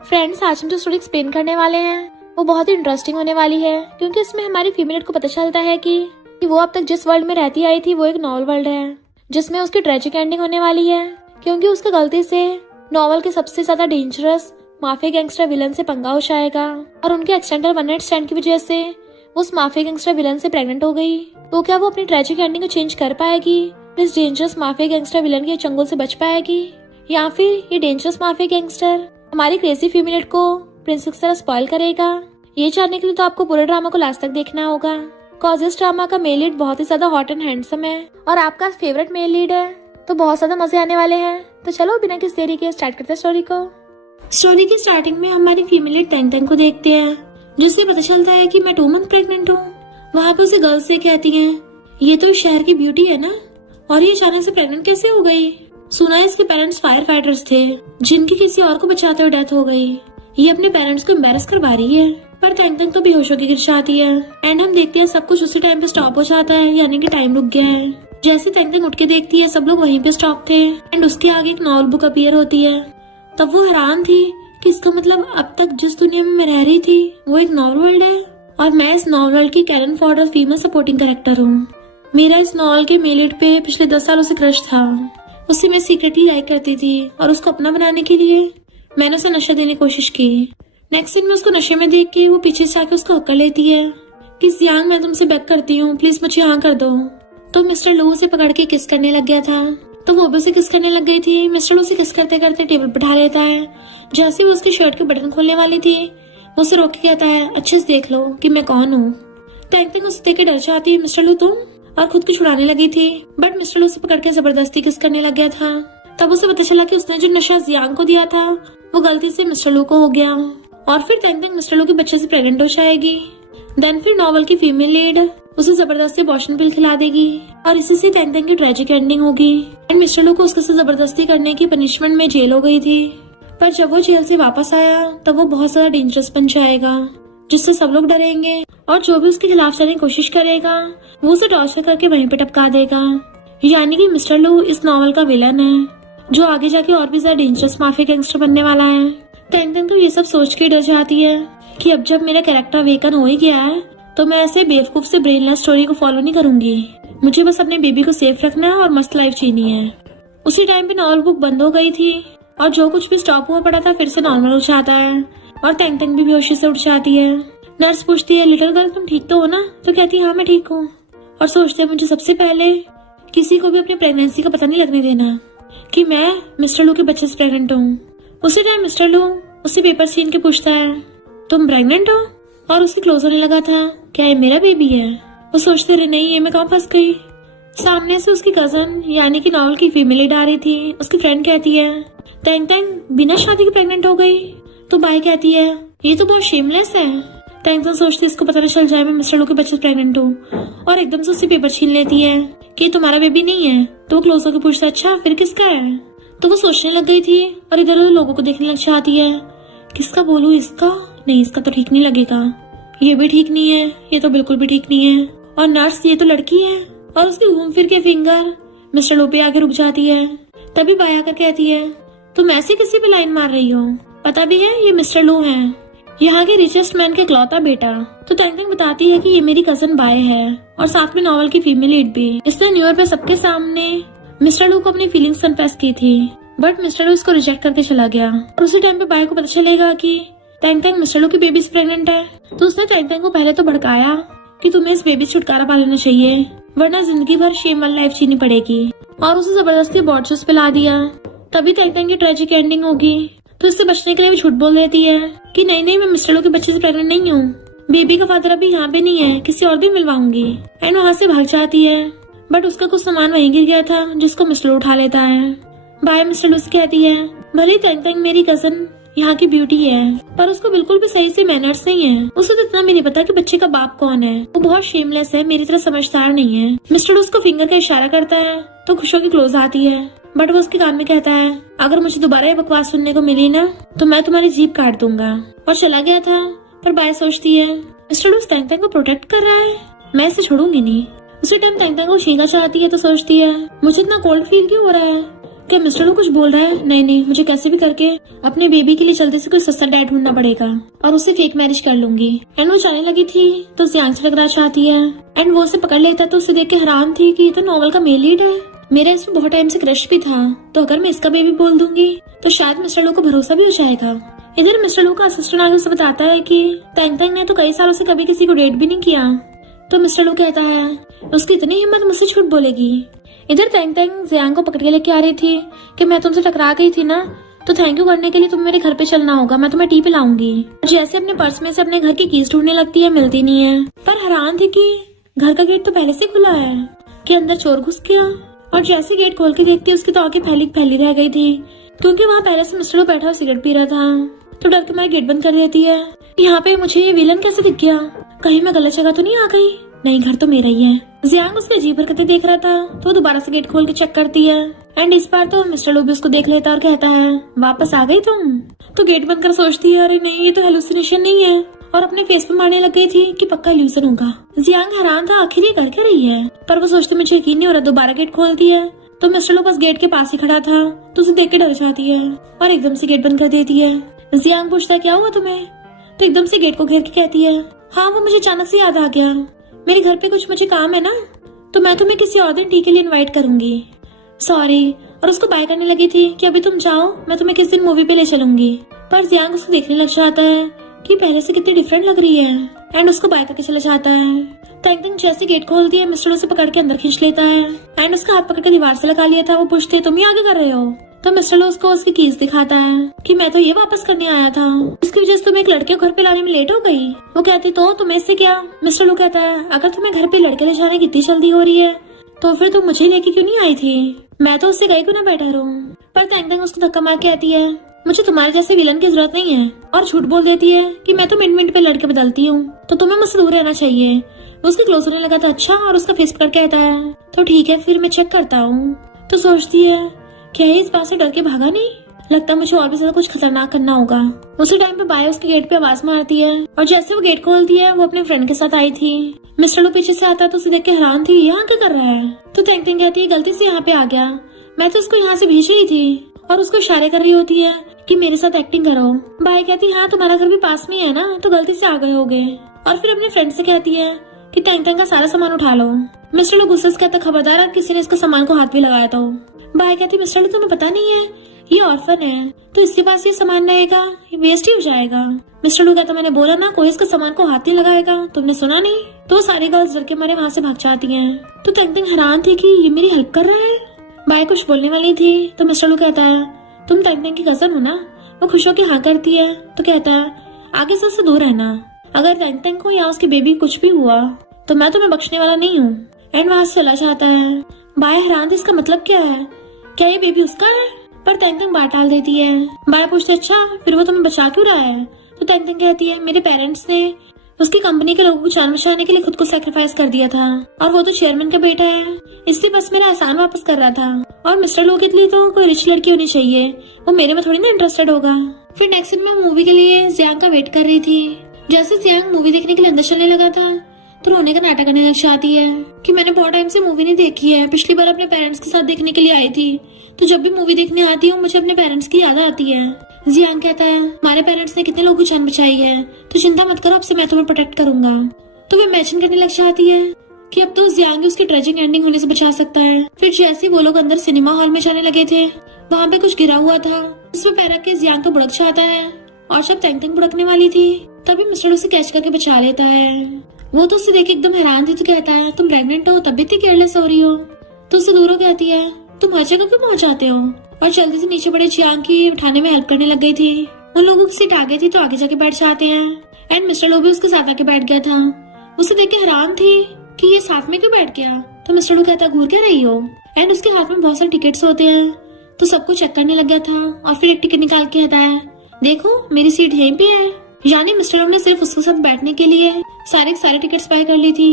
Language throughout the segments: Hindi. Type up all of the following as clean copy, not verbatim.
फ्रेंड्स, आज हम जो स्टोरी एक्सप्लेन करने वाले हैं वो बहुत ही इंटरेस्टिंग होने वाली है, क्योंकि इसमें हमारी फीमेल को पता चलता है कि वो अब तक जिस वर्ल्ड में रहती आई थी वो एक नॉवल वर्ल्ड है, जिसमें उसकी ट्रेजिक एंडिंग होने वाली है, क्योंकि उसका गलती से नॉवल के सबसे ज्यादा डेंजरस माफिया गैंगस्टर विलन से पंगा हो जाएगा और उनके एक्सटेंडर वन नाइट स्टैंड की वजह से उस माफिया गैंगस्टर विलन से प्रेग्नेंट हो गई। तो क्या वो अपनी ट्रेजिक एंडिंग को चेंज कर पाएगी, इस डेंजरस माफिया गैंगस्टर विलन के चंगुल से बच पाएगी, या फिर ये डेंजरस माफिया गैंगस्टर हमारी क्रेजी फीमेल को प्रिंसेस की तरह स्पॉइल करेगा? ये जानने के लिए तो आपको पूरे ड्रामा को लास्ट तक देखना होगा, कॉज इस ड्रामा का मेल लीड बहुत ही ज्यादा हॉट एंड हैंडसम है और आपका फेवरेट मेल लीड है, तो बहुत ज्यादा मजे आने वाले हैं। तो चलो बिना किसी देरी के स्टार्ट करते हैं स्टोरी को। स्टोरी की स्टार्टिंग में हमारी फीमेल लीड तैंग तैंग को देखते हैं, जिससे पता चलता है कि मैं 2 मंथ प्रेग्नेंट हूँ। वहाँ पे उसे गर्ल्स से कहती हैं, ये तो शहर की ब्यूटी है ना, और ये अचानक से प्रेग्नेंट कैसे हो गई? सुना है इसके पेरेंट्स फायर फाइटर्स थे, जिनकी किसी और को बचाते हुए डेथ हो गई। ये अपने पेरेंट्स को एम्बेरस करवा रही है। पर तैंग तैंग तो बेहोश होकर गिर जाती है एंड हम देखते हैं सब कुछ उसी टाइम पे स्टॉप हो जाता है, यानी कि टाइम रुक गया है। जैसे तैंग तैंग उठ के देखती है सब लोग वहीं पे स्टॉप थे एंड उसके आगे एक नॉवल बुक अपीयर होती है। तब वो हैरान थी कि इसका मतलब अब तक जिस दुनिया में मैं रह रही थी वो एक नॉवल वर्ल्ड है और मैं इस नॉवल वर्ल्ड की कैरन फॉर्ड और फीमेल सपोर्टिंग कैरेक्टर हूँ। मेरा इस नॉवल के मेल लीड पे पिछले 10 सालों से क्रश था। उसे मैं सीक्रेटली लाइक करती थी और उसको अपना बनाने के लिए मैंने उसे नशा देने की कोशिश की। नेक्स्ट सीन में उसको नशे में देख के वो पीछे से आके उसको हक कर लेती है कि जियांग, मैं तुमसे बेग करती हूँ, प्लीज मुझे यहाँ कर दो। तो मिस्टर लू उसे पकड़ के किस करने लग गया था, तो वो भी उसे किस करने लग गई थी। मिस्टर लू उसे किस करते करते टेबल पर बैठा लेता है। जैसे वो उसकी शर्ट के बटन खोलने वाली थी वो उसे रोक के कहता है, अच्छे से देख लो कि मैं कौन हूँ। तैंग तैंग उसे देख के डर जाती है, मिस्टर लू तुम, और खुद को छुड़ाने लगी थी, बट मिस्टर लू उसे पकड़ के जबरदस्ती किस करने लग गया था। तब उसे पता चला कि उसने जो नशा जियांग को दिया था वो गलती से मिस्टर लू को हो गया और फिर तैंग तैंग मिस्टर लू के बच्चे से प्रेग्नेंट हो जाएगी। देन फिर नॉवल की फीमेल लीड उसे जबरदस्ती अबॉर्शन पिल खिला देगी और इसी से तैंग तैंग की ट्रेजिक एंडिंग होगी एंड मिस्टर लू को उसके साथ जबरदस्ती करने की पनिशमेंट में जेल हो गई थी। पर जब वो जेल से वापस आया तब वो बहुत ज्यादा डेंजरस बन जाएगा, जिससे सब लोग डरेंगे और जो भी उसके खिलाफ चलने की कोशिश करेगा वो उसे टॉर्चर करके वहीं पे टपका देगा। यानी कि मिस्टर लू इस नॉवल का विलन है, जो आगे जाके और भी ज्यादा डेंजरस माफिया गैंगस्टर बनने वाला है। तैंग तैंग तो ये सब सोच के डर जाती है कि अब जब मेरा कैरेक्टर वेकन हो ही गया है तो मैं ऐसे बेवकूफ से ब्रेनलेस स्टोरी को फॉलो नहीं करूंगी। मुझे बस अपने बेबी को सेफ रखना है और मस्त लाइफ जीनी है। उसी टाइम पे नॉवल बुक बंद हो गई थी और जो कुछ भी स्टॉप हुआ पड़ा था फिर से नॉर्मल हो जाता है और तैंग तैंग भी बेहोशी से उठ जाती है। नर्स पूछती है, लिटिल गर्ल तुम ठीक तो हो ना? तो कहती है, हाँ मैं ठीक हूँ, और सोचते हैं मुझे सबसे पहले किसी को भी अपनी प्रेगनेंसी का पता नहीं लगने देना कि मैं मिस्टर लू के बच्चे से प्रेग्नेंट हूँ। उसी टाइम मिस्टर लू उससे पेपर छीन के पूछता है, तुम प्रेग्नेंट हो? और उसके क्लोज होने लगा था, क्या ये मेरा बेबी है? वो सोचते रहे, नहीं ये मैं कहाँ फंस गई। सामने से उसकी कजन यानी कि नॉवल की फीमेल लीड आ रही थी। उसकी फ्रेंड कहती है, तैंग तैंग बिना शादी के प्रेग्नेंट हो गई। तो बाई कहती है, ये तो बहुत शेमलेस है। तैंग तैंग सोचती है इसको पता नहीं चल जाए मैं मिस्टर लू के बच्चे से प्रेग्नेंट हूँ और एकदम से उससे पेपर छीन लेती है कि तुम्हारा बेबी नहीं है। तो वो क्लोज होकर पूछता है, अच्छा फिर किसका है? तो वो सोचने लग गई थी और इधर उधर लोगों को देखने लग जाती है, किसका बोलूं, इसका नहीं, इसका तो ठीक नहीं लगेगा, ये भी ठीक नहीं है, ये तो बिल्कुल भी ठीक नहीं है, और नर्स ये तो लड़की है। और उसकी घूम फिर के फिंगर मिस्टर लू पे आके रुक जाती है। तभी बाय आकर कहती है, तुम ऐसे किसी पे लाइन मार रही हो? पता भी है ये मिस्टर लू है, यहाँ के रिचेस्ट मैन के इकलौता बेटा। तो तैंग तैंग बताती है कि ये मेरी कजन बाय है और साथ में नॉवल की फीमेल लीड भी। इसने न्यू ईयर पे सबके सामने मिस्टर लू को अपनी फीलिंग्स कन्फेस की थी, बट मिस्टर लू इसको रिजेक्ट करके चला गया। और उसी टाइम पे बाय को पता चलेगा कि तैंग तैंग मिस्टर लू की बेबी से प्रेग्नेंट है। तो उसने तैंग तैंग को पहले तो भड़काया कि तुम्हें इस बेबी से छुटकारा पा लेना चाहिए, वरना जिंदगी भर शेम वाली लाइफ जीनी पड़ेगी, और उसे जबरदस्ती बॉर्चर्स पिला दिया। तभी तैंग तैंग की ट्रेजिक एंडिंग होगी। तो इससे बचने के लिए भी झूठ बोल देती है कि नहीं नहीं मैं मिस्टर लू के बच्चे से प्रेग्नेंट नहीं हूँ, बेबी का फादर अभी यहाँ पे नहीं है, किसी और भी मिलवाऊंगी। एंड वहाँ से भाग जाती है, बट उसका कुछ सामान वहीं गिर गया था जिसको मिस्टर लू उठा लेता है। बाय मिस्टर लू से कहती है, भले तैंग तैंग मेरी कजन यहाँ की ब्यूटी है पर उसको बिल्कुल भी सही से मैनर्स नहीं है। उसे तो इतना भी नहीं पता कि बच्चे का बाप कौन है। वो बहुत शेमलेस है, मेरी तरह समझदार नहीं है। मिस्टर लू उसको फिंगर का इशारा करता है तो खुश होकर क्लोज आती है, बट वो उसके कान में कहता है, अगर मुझे दोबारा ये बकवास सुनने को मिली ना तो मैं तुम्हारी जीभ काट दूंगा, और चला गया था। पर बाय सोचती है, मिस्टर लू तैंग तैंग को प्रोटेक्ट कर रहा है, मैं इसे छोड़ूंगी नहीं। उसी टाइम तैंग तैंग को छींका चाहती है तो सोचती है, मुझे इतना कोल्ड फील क्यों हो रहा है? क्या मिस्टर लू कुछ बोल रहा है? नहीं नहीं, मुझे कैसे भी करके अपने बेबी के लिए जल्दी से कोई सस्ता डैड ढूंढना पड़ेगा और उससे फेक मैरिज कर लूंगी। एंड वो जाने लगी थी तो जियांग से टकराना चाहती है एंड वो उसे पकड़ लेता तो उसे देख के हैरान थी कि ये तो नॉवल का मेन लीड है। मेरा इसमें बहुत टाइम से क्रश भी था, तो अगर मैं इसका बेबी बोल दूंगी तो शायद मिस्टर लू को भरोसा भी हो जाएगा। इधर मिस्टर लू का असिस्टेंट आगे उसे बताता है कि तैंग तैंग ने तो कई सालों से कभी किसी को डेट भी नहीं किया। तो मिस्टर लू कहता है उसकी इतनी हिम्मत मुझसे झूठ बोलेगी। इधर तैंग तैंग जियांग को पकड़ के लेके आ रही थी कि मैं तुमसे टकरा गई थी ना, तो थैंक यू करने के लिए तुम्हें मेरे घर पे चलना होगा, मैं तुम्हें टी पिलाऊंगी। जैसे अपने पर्स में से अपने घर की कीज ढूंढने लगती है, मिलती नहीं है। पर हैरान थी कि घर का गेट तो पहले से खुला है कि अंदर चोर घुस गया। और जैसे गेट खोल के देखती उसकी तो आंखें फैली रह गई थी क्योंकि वहाँ पहले से मिस्टर बैठा हुआ सिगरेट पी रहा था। तो डर के मारे गेट बंद कर देती है। यहाँ पे मुझे ये विलन कैसे दिख गया? कहीं मैं गलत जगह तो नहीं आ गई? नहीं, घर तो मेरा ही है। जियांग उसकी अजीब हरकतें देख रहा था तो दोबारा से गेट खोल के चेक करती है एंड इस बार तो मिस्टर लू भी उसको देख लेता और कहता है वापस आ गई तुम? तो गेट बंद कर सोचती है अरे नहीं, ये तो हेलुसिनेशन नहीं है, और अपने फेस पे मारने लग गई थी कि पक्का इल्यूजन होगा। जियांग हैरान था आखिर ये कर क्या रही है, पर वो सोचते मुझे यकीन नहीं हो रहा। दोबारा गेट खोलती है तो मिस्टर लू बस गेट के पास ही खड़ा था तो उसे देख के डर जाती है और एकदम से गेट बंद कर देती है। जियांग पूछता है क्या हुआ तुम्हें? तो एकदम से गेट को घेर के कहती है हाँ वो मुझे अचानक से याद आ गया, मेरे घर पे कुछ मुझे काम है ना, तो मैं तुम्हें किसी और दिन टी के लिए इनवाइट करूंगी, सॉरी। और उसको बाय करने लगी थी कि अभी तुम जाओ, मैं तुम्हें किस दिन मूवी पे ले चलूंगी। पर जियांग उसको देखने लग जाता है कि पहले से कितनी डिफरेंट लग रही है एंड उसको बाय करके चला जाता है। तैंग तैंग जैसे गेट खोलती है मिस्टर उसे पकड़ के अंदर खींच लेता है एंड उसका हाथ पकड़ के दीवार से लगा लिया था। वो पूछते तुम ही आगे कर रहे हो? तो मिस्टर लो उसको उसकी कीज दिखाता है कि मैं तो ये वापस करने आया था, इसकी वजह से तुम एक लड़के को घर पे लाने में लेट हो गई। वो कहती तो तुम्हें इससे क्या? मिस्टर लो कहता है अगर तुम्हें घर पे लड़के ले जाने की इतनी जल्दी हो रही है तो फिर तुम मुझे लेके क्यों नहीं आई थी? मैं तो उससे गई क्यों ना बेटर हूँ। पर तैंग तैंग उसको धक्का मार के कहती है मुझे तुम्हारे जैसे विलन की जरूरत नहीं है, और झूठ बोल देती है कि मैं तो मिनट मिनट पे लड़के बदलती हूँ तो तुम्हें मुझसे दूर रहना चाहिए। उसके क्लोज होने लगा था अच्छा, और उसका फेस पकड़ कहता है तो ठीक है फिर मैं चेक करता हूँ। तो सोचती है क्या ये इस बात से डर के भागा नहीं, लगता मुझे और भी ज्यादा कुछ खतरनाक करना होगा। उसी टाइम पे बाय उसके गेट पे आवाज मारती है और जैसे वो गेट खोलती है वो अपने फ्रेंड के साथ आई थी। मिस्टर लो पीछे से आता है तो उसे देख के हैरान थी यहाँ क्या कर रहा है। तो तैंग तैंग कहती है गलती से यहाँ पे आ गया, मैं तो उसको यहाँ से भेज रही थी, और उसको इशारे कर रही होती है कि मेरे साथ एक्टिंग करो। बाय कहती हाँ तुम्हारा घर भी पास में है ना, तो गलती से आ गए होगे। और फिर अपने फ्रेंड से कहती है कि तैंग तैंग का सारा सामान उठा लो। मिस्टर लो गुस्से से कहता खबरदार किसी ने इसका सामान को हाथ भी लगाया तो। बाय कहती मिस्टर लो तुम्हें पता नहीं है ये ऑर्फन है, तो इसके पास ये सामान रहेगा, ये वेस्ट ही हो जाएगा। मिस्टर लू कहता मैंने बोला ना कोई इसका सामान को हाथ नहीं लगाएगा, तुमने सुना नहीं? तो सारी गर्ल्स डर के मारे वहाँ से भाग जाती हैं। तो तैंग तैंग हैरान थी कि ये मेरी हेल्प कर रहा है। बाय कुछ बोलने वाली थी तो मिस्टर लू कहता है तुम तैंग तैंग की कजन हो ना? वो खुश होकर हाँ करती है तो कहता है आगे से उससे दूर रहना, अगर तैंग तैंग को या उसके बेबी कुछ भी हुआ तो मैं तुम्हें बख्शने वाला नहीं हूँ। एंड वहाँ से चला जाता है। बाय हैरान थी इसका मतलब क्या है, क्या ये बेबी उसका है? पर तैंग तैंग बात टाल देती है। बाय पूछते अच्छा फिर वो तुम्हें बचा क्यों रहा है? तो तैंग तैंग कहती है मेरे पेरेंट्स ने उसकी कंपनी के लोगों को जान बचाने के लिए खुद को सैक्रिफाइस कर दिया था, और वो तो चेयरमैन का बेटा है, इसलिए बस मेरा एहसान वापस कर रहा था। और मिस्टर लो के लिए तो कोई रिच लड़की होनी चाहिए, वो मेरे में थोड़ी ना इंटरेस्टेड होगा। फिर नेक्स्ट दिन मैं मूवी के लिए जियांग का वेट कर रही थी। जैसे जियांग मूवी देखने के लिए अंदर चलने लगा था तो रोने का नाटक करने लग जाती है कि मैंने बहुत टाइम से मूवी नहीं देखी है, पिछली बार अपने पेरेंट्स के साथ देखने के लिए आई थी, तो जब भी मूवी देखने आती हूँ मुझे अपने पेरेंट्स की याद आती है। जियांग कहता है हमारे पेरेंट्स ने कितने लोगों की जान बचाई है, तो चिंता मत करो, अब से मैं तुम्हें प्रोटेक्ट करूंगा। तो वो इमेजिन करने लग जाती है कि अब तो जियांग उसकी ट्रेजिक एंडिंग होने से बचा सकता है। फिर जैसे ही वो लोग अंदर सिनेमा हॉल में जाने लगे थे वहाँ पे कुछ गिरा हुआ था, जिसमें पैर रख के जियांग को बुड़क जाता है, और जब तैंग तैंग बुड़कने वाली थी तभी मिस्टर उसे कैच करके बचा लेता है। वो तो उसे देख एकदम हैरान थी तो कहता है तुम प्रेग्नेंट हो तब भी इतनी केयरलेस हो रही हो। तो उससे दूर हो कहती है तुम हर जगह क्यों पहुंच जाते हो, और जल्दी से नीचे बड़े जियांग की उठाने में हेल्प करने लग गई थी। उन लोगों की सीट आगे थी तो आगे जाके बैठ जाते हैं एंड मिस्टर लो भी उसके साथ आके बैठ गया था। उसे देख के हैरान थी कि ये साथ में क्यों बैठ गया। तो मिस्टर लो कहता घूर क्या रही हो, एंड उसके हाथ में बहुत सारे टिकट्स होते हैं तो सबको चेक करने लग गया था, और फिर एक टिकट निकाल के कहता है देखो मेरी सीट यहीं पे है। यानी मिस्टर लो ने सिर्फ उसके साथ बैठने के लिए सारे टिकट्स बाय कर ली थी।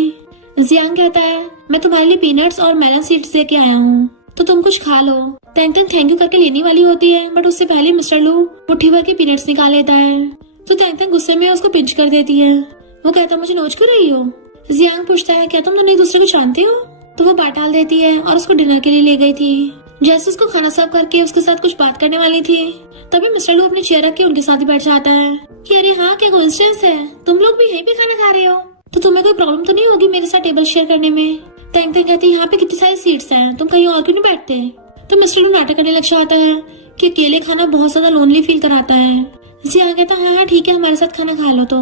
जियांग कहता है मैं तुम्हारे लिए पीनट्स और मेलन सीड्स दे के आया हूँ, तो तुम कुछ खा लो। तैंग तैंग थैंक यू करके लेने वाली होती है, बट उससे पहले मिस्टर लू मुट्ठी भर के पीनट्स निकाल लेता है। तो तैंग तैंग गुस्से में उसको पिंच कर देती है। वो कहता मुझे नोच क्यों रही हो। जियांग पूछता है क्या तुम दोनों एक दूसरे को जानते हो। तो वो बात टाल देती है और उसको डिनर के लिए ले गई थी। जैसे उसको खाना सर्व करके उसके साथ कुछ बात करने वाली थी, तभी मिस्टर लू अपनी चेयर रख के उनके साथ ही बैठ जाता है कि अरे हाँ, क्या कोइंसिडेंस है, तुम लोग भी यहीं पे खाना खा रहे हो, तो तुम्हें कोई प्रॉब्लम तो नहीं होगी मेरे साथ टेबल शेयर करने में। तैंग तैंग कहती है यहाँ पे कितनी सारी सीट्स हैं, तुम कहीं और क्यों नहीं बैठते। तो मिस्टर लू नाटक करने लग जाता है कि अकेले खाना बहुत ज्यादा लोनली फील कराता है। जियांग कहता है हाँ ठीक है, हमारे साथ खाना खा लो। तो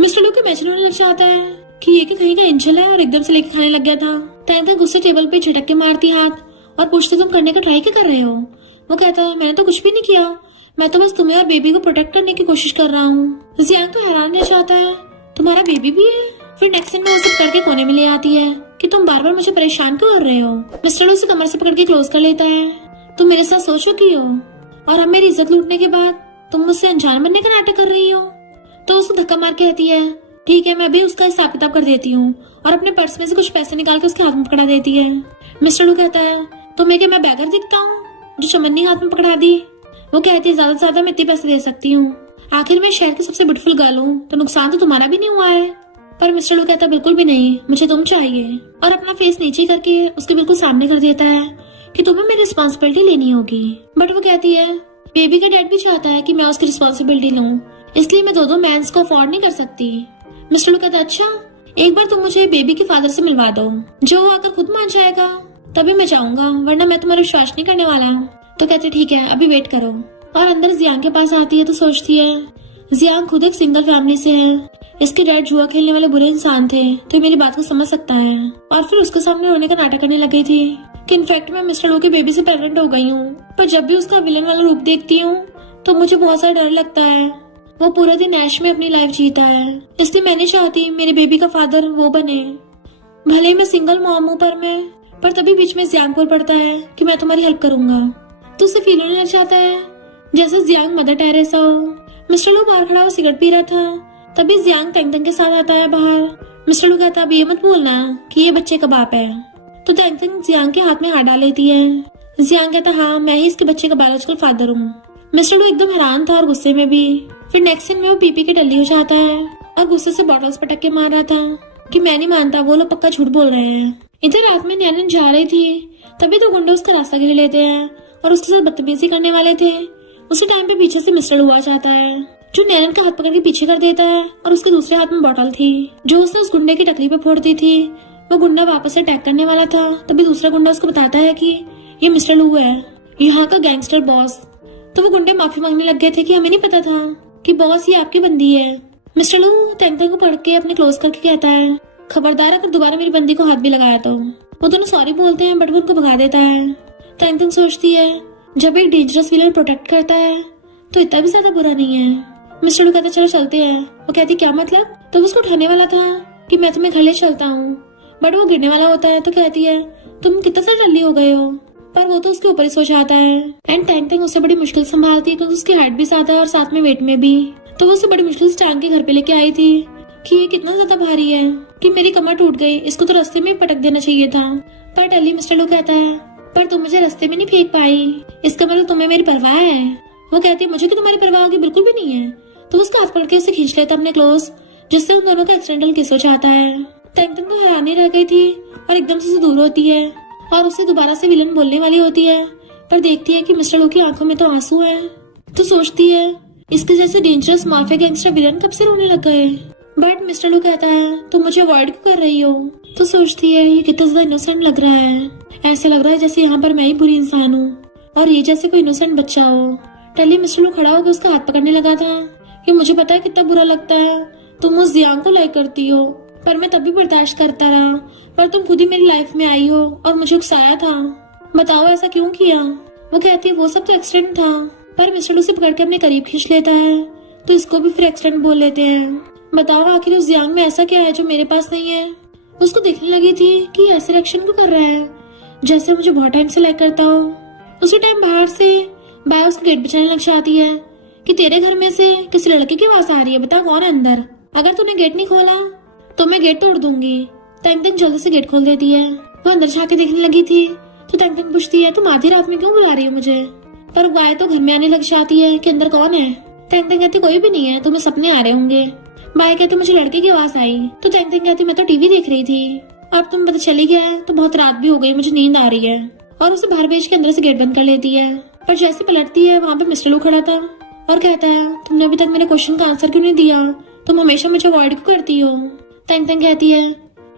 मिस्टर लू को इमेजिन होने लग जाता है कि ये कहीं का एंजल है और एकदम से लेके खाने लग गया था। तैंग तैंग गुस्से टेबल पे झटक के मारती हाथ और पूछते तुम करने का ट्राई क्या कर रहे हो। वो कहता है मैंने तो कुछ भी नहीं किया, मैं तो बस तुम्हें और बेबी को प्रोटेक्ट करने की कोशिश कर रहा हूँ। जियांग तो हैरान रह जाता है तुम्हारा बेबी भी है। फिर नेक्स्ट सीन में वो सब करके कोने में ले आती है कि तुम बार बार मुझे परेशान क्यों कर रहे हो। मिस्टर लू उसे कमर से पकड़ के क्लोज कर लेता है, तुम मेरे साथ सो चुकी हो और अब मेरी इज्जत लूटने के बाद तुम मुझसे अनजान बनने का नाटक कर रही हो। तो उसको धक्का मार के कहती है ठीक है, मैं अभी उसका हिसाब किताब कर देती हूँ, और अपने पर्स में से कुछ पैसे निकाल के उसके हाथ में पकड़ा देती है। मिस्टर लू कहता है तुम्हें क्या मैं बैगर दिखता हूँ जो चमन्नी हाथ में पकड़ा दी। वो कहती है ज्यादा से ज्यादा मैं इतने पैसे दे सकती हूँ, आखिर मैं शहर की सबसे ब्यूटीफुल गर्ल हूँ, तो नुकसान तो तुम्हारा भी नहीं हुआ है। पर मिस्टर लू कहता बिल्कुल भी नहीं, मुझे तुम चाहिए, और अपना फेस नीचे करके उसके बिल्कुल सामने कर देता है कि तुम्हें मेरी रिस्पॉन्सिबिलिटी लेनी होगी। बट वो कहती है बेबी का डैड भी चाहता है कि मैं उसकी रिस्पॉन्सिबिलिटी लूँ, इसलिए मैं दो मैंस को अफोर्ड नहीं कर सकती। मिस्टर लू कहता अच्छा, एक बार तुम मुझे बेबी के फादर से मिलवा दो, जो वो आकर खुद मान जाएगा तभी मैं जाऊंगा, वरना मैं तुम्हारा विश्वास नहीं करने वाला। तो कहते ठीक है, अभी वेट करो। और अंदर जियांग के पास आती है तो सोचती है जियांग खुद एक सिंगल फैमिली से है, इसके डैड जुआ खेलने वाले बुरे इंसान थे, तो मेरी बात को समझ सकता है। और फिर उसके सामने रोने का नाटक करने लग गई थी कि इनफैक्ट मैं मिस्टर लू की बेबी से प्रेग्नेंट हो गई हूँ, पर जब भी उसका विलन वाला रूप देखती हूँ तो मुझे बहुत सारा डर लगता है। वो पूरा दिन ऐश में अपनी लाइफ जीता है, इसलिए मैं नहीं चाहती मेरे बेबी का फादर वो बने। भले ही मैं सिंगल मॉम हूँ पर तभी बीच में जियांग बोल पड़ता है कि मैं तुम्हारी हेल्प करूंगा। तो उसे फील होने लग जाता है जैसे जियांग मदर टेरेसा हो। मिस्टर लू बाहर खड़ा हो सिगरेट पी रहा था, तभी जियांग तैंग तैंग के साथ आता है बाहर। मिस्टर लू कहता अब ये मत बोलना कि ये बच्चे का बाप है। तो तैंग तैंग जियांग के हाथ में हाथ डाल लेती है। जियांग कहता हाँ, मैं ही इसके बच्चे का बायोलॉजिकल फादर हूँ। मिस्टर लू एकदम हैरान था और गुस्से में भी। फिर नेक्स्ट सीन में वो पीपी के टल्ली हो जाता है और गुस्से से बॉटल्स पटक के मार रहा था कि मैं नहीं मानता, वो लोग पक्का झूठ बोल रहे हैं। इधर रात में न्यानन जा रही थी, तभी तो गुंडे उसका रास्ता घेर लेते हैं और उसके साथ बदतमीजी करने वाले थे। उसी टाइम पे पीछे से मिस्टर लू आ जाता है, जो नैनन का हाथ पकड़ के पीछे कर देता है, और उसके दूसरे हाथ में बॉटल थी जो उसने उस गुंडे की टकली पे फोड़ दी थी। वो गुंडा वापस से अटैक करने वाला था, तभी दूसरा गुंडा उसको बताता है कि ये मिस्टर लू है, यहाँ का गैंगस्टर बॉस। तो वो गुंडे माफी मांगने लग गए थे कि हमें नहीं पता था कि बॉस ये आपकी बंदी है। मिस्टर लू तैंग तैंग को पकड़ के अपने क्लोज करके कहता है खबरदार अगर दोबारा मेरी बंदी को हाथ भी लगाया तो। वो दोनों सॉरी बोलते हैं बट वो उनको भगा देता है। तैंग तैंग सोचती है जब एक डेंजरस विलन प्रोटेक्ट करता है तो इतना भी ज्यादा बुरा नहीं है। मिस्टर लू कहता चलो चलते हैं। वो कहती क्या मतलब। तो वो उसको उठाने वाला था कि मैं तुम्हें घर ले चलता हूँ, बट वो गिरने वाला होता है तो कहती है तुम कितना सा जल्दी हो गए हो, पर वो तो उसके ऊपर ही सो जाता है। एंड तैंग तैंग उससे बड़ी मुश्किल संभालती है क्योंकि उसकी हाइट भी ज्यादा है और साथ में वेट में भी। तो वो उसे बड़ी मुश्किल से टांग के घर पे लेके आई थी कि ये कितना ज्यादा भारी है कि मेरी कमर टूट गई, इसको तो रास्ते में पटक देना चाहिए था। पर टली मिस्टर लू कहता है पर तुम मुझे रास्ते में नहीं फेंक पाई, इसका मतलब तुम्हें मेरी परवाह है। वो कहती है मुझे कि तुम्हारी परवाह होगी, बिल्कुल भी नहीं है। तो उसका हाथ पकड़ के उसे खींच लेता अपने क्लोज, जिससे उन दोनों का एक्सीडेंटल किस हो जाता है। तैंग तैंग तो हैरानी रह गई थी और एकदम से दूर होती है और उसे दोबारा से विलन बोलने वाली होती है, पर देखती है कि मिस्टर लू की आंखों में तो आंसू है। तो सोचती है इसके जैसे डेंजरस माफिया गैंगस्टर विलन कब से रोने लग गए। बट मिस्टर लू कहता है तुम मुझे अवॉइड क्यों कर रही हो। तो सोचती है ये कितना ज्यादा इनोसेंट लग रहा है, ऐसे लग रहा है जैसे यहाँ पर मैं ही बुरी इंसान हूँ और ये जैसे कोई इनोसेंट बच्चा हो। टली मिस्टर लू खड़ा होकर उसका हाथ पकड़ने लगा था कि मुझे पता है कितना बुरा लगता है, तुम उस जियांग को लाइक करती हो, पर मैं तभी बर्दाश्त करता रहा, पर तुम खुद ही मेरी लाइफ में आई हो और मुझे उकसाया था, बताओ ऐसा क्यों किया। वो कहती है वो सब तो एक्सीडेंट था। पर मिस्टर लू से पकड़ के अपने करीब खींच लेता है तो इसको भी फिर एक्सीडेंट बोल लेते हैं। बताओ आखिर उस जियांग में ऐसा क्या है जो मेरे पास नहीं है। उसको दिखने लगी थी कि ऐसे रिएक्शन क्यों कर रहा है जैसे मुझे बहुत टाइम से लाइक करता हो। उसी टाइम बाहर से बाय उसको गेट बजाने लग जाती है कि तेरे घर में से किसी लड़के की आवाज आ रही है, बता कौन है अंदर, अगर तूने गेट नहीं खोला तो मैं गेट तोड़ दूंगी। तैंग तैंग जल्दी से गेट खोल देती है। वो अंदर जाके देखने लगी थी तो तैंग तैंग पूछती है तुम आधी रात में क्यों बुला रही हो मुझे। पर बाय तो घर में आने लग जाती है कि अंदर कौन है। तैंग तैंग कहती कोई भी नहीं है, तुम्हें सपने आ रहे होंगे। बाय कहती मुझे लड़के की आवाज आई। तो तैंग तैंग कहती मैं तो टीवी देख रही थी, अब तुम पता चली गया है तो बहुत रात भी हो गई, मुझे नींद आ रही है। और उसे बाहर भेज के अंदर से गेट बंद कर लेती है। पर जैसे पलटती है वहाँ पे मिस्टर लू खड़ा था और कहता है, तुमने अभी तक मेरे क्वेश्चन का आंसर क्यों नहीं दिया? तुम हमेशा मुझे अवॉइड क्यों करती हो? तैंग तैंग कहती है,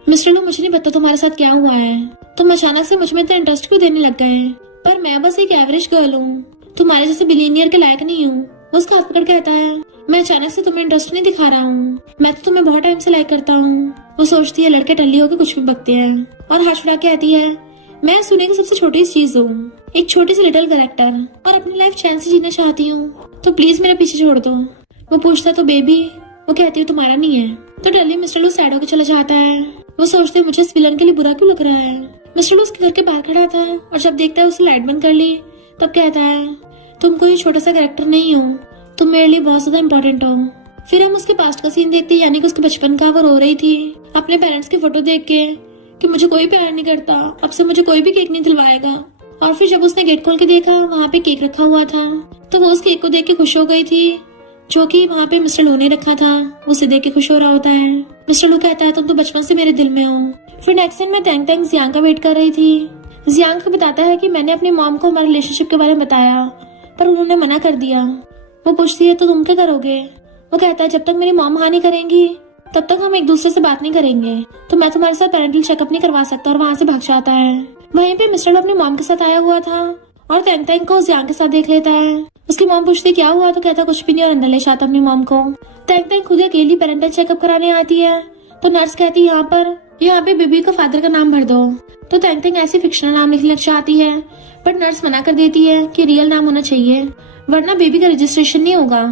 मिस्टर लू मुझे नहीं पता तुम्हारे साथ क्या हुआ है, तुम अचानक से मुझ में इतना इंटरेस्ट क्यों देने लग गए? पर मैं बस एक एवरेज गर्ल हूँ, तुम्हारे जैसे बिलियनियर के लायक नहीं हूँ। वो उसका हाथ पकड़ कहता है, मैं अचानक से तुम्हें इंटरेस्ट नहीं दिखा रहा हूँ, मैं तो तुम्हें बहुत टाइम से लाइक करता हूँ। वो सोचती है लड़के टल्ली होकर कुछ भी बकते हैं और हाथ छुड़ा के कहती है, मैं सुने की सबसे छोटी चीज हूँ, एक छोटी सी लिटिल कैरेक्टर, और अपनी लाइफ चैन से जीना चाहती हूँ, तो प्लीज मेरे पीछे छोड़ दो। वो पूछता तो बेबी? वो कहती है तुम्हारा नहीं है। तो डल्ली मिस्टर लू सैड होकर चला जाता है। वो सोचते हैं मुझे इस विलन के लिए बुरा क्यों लग रहा है। मिस्टर लू उसके घर के बाहर खड़ा था और जब देखता है उसे लाइट बंद कर ली तब कहता है, तुम कोई छोटा सा कैरेक्टर नहीं हो, तुम मेरे लिए बहुत ज्यादा इम्पोर्टेंट हो। फिर हम उसके पास्ट का सीन देखते हैं, यानी कि उसके बचपन का। वो रो रही थी अपने पेरेंट्स की फोटो देख के कि मुझे कोई प्यार नहीं करता, अब से मुझे कोई भी केक नहीं दिलवाएगा। और फिर जब उसने गेट खोल के देखा वहाँ पे केक रखा हुआ था तो वो उस केक को देख के खुश हो गई थी, जो कि वहाँ पे मिस्टर लू ने रखा था। उसे देख के खुश हो रहा होता है। मिस्टर लू कहता है, तुम तो बचपन से मेरे दिल में हो। फिर नेक्स्ट सीन में तैंग तैंग जियांग का वेट कर रही थी। जियांग को बताता है कि मैंने अपनी मॉम को हमारे रिलेशनशिप के बारे में बताया पर उन्होंने मना कर दिया। वो पूछती है, तो तुम क्या करोगे? वो कहता है, जब तक मेरी मॉम हाँ नहीं करेंगी तब तक हम एक दूसरे से बात नहीं करेंगे, तो मैं तुम्हारे साथ पेरेंटल चेकअप नहीं करवा सकता। और वहाँ से भाग जाता है। वहीं पे मिस्टर लू अपनी मॉम के साथ आया हुआ था और तैंग तैंग को जियांग के साथ देख लेता है। उसकी मॉम पूछती क्या हुआ तो कहता कुछ भी नहीं और अंदर ले जाता अपनी मॉम को। तैंग तैंग खुद अकेली पेरेंटल चेकअप कराने आती है तो नर्स कहती है, यहाँ पे बेबी का फादर का नाम भर दो। तो तैंग तैंग ऐसी फिक्शनल नाम लिखने लग जाती है बट नर्स मना कर देती है कि रियल नाम होना चाहिए वरना बेबी का रजिस्ट्रेशन नहीं होगा।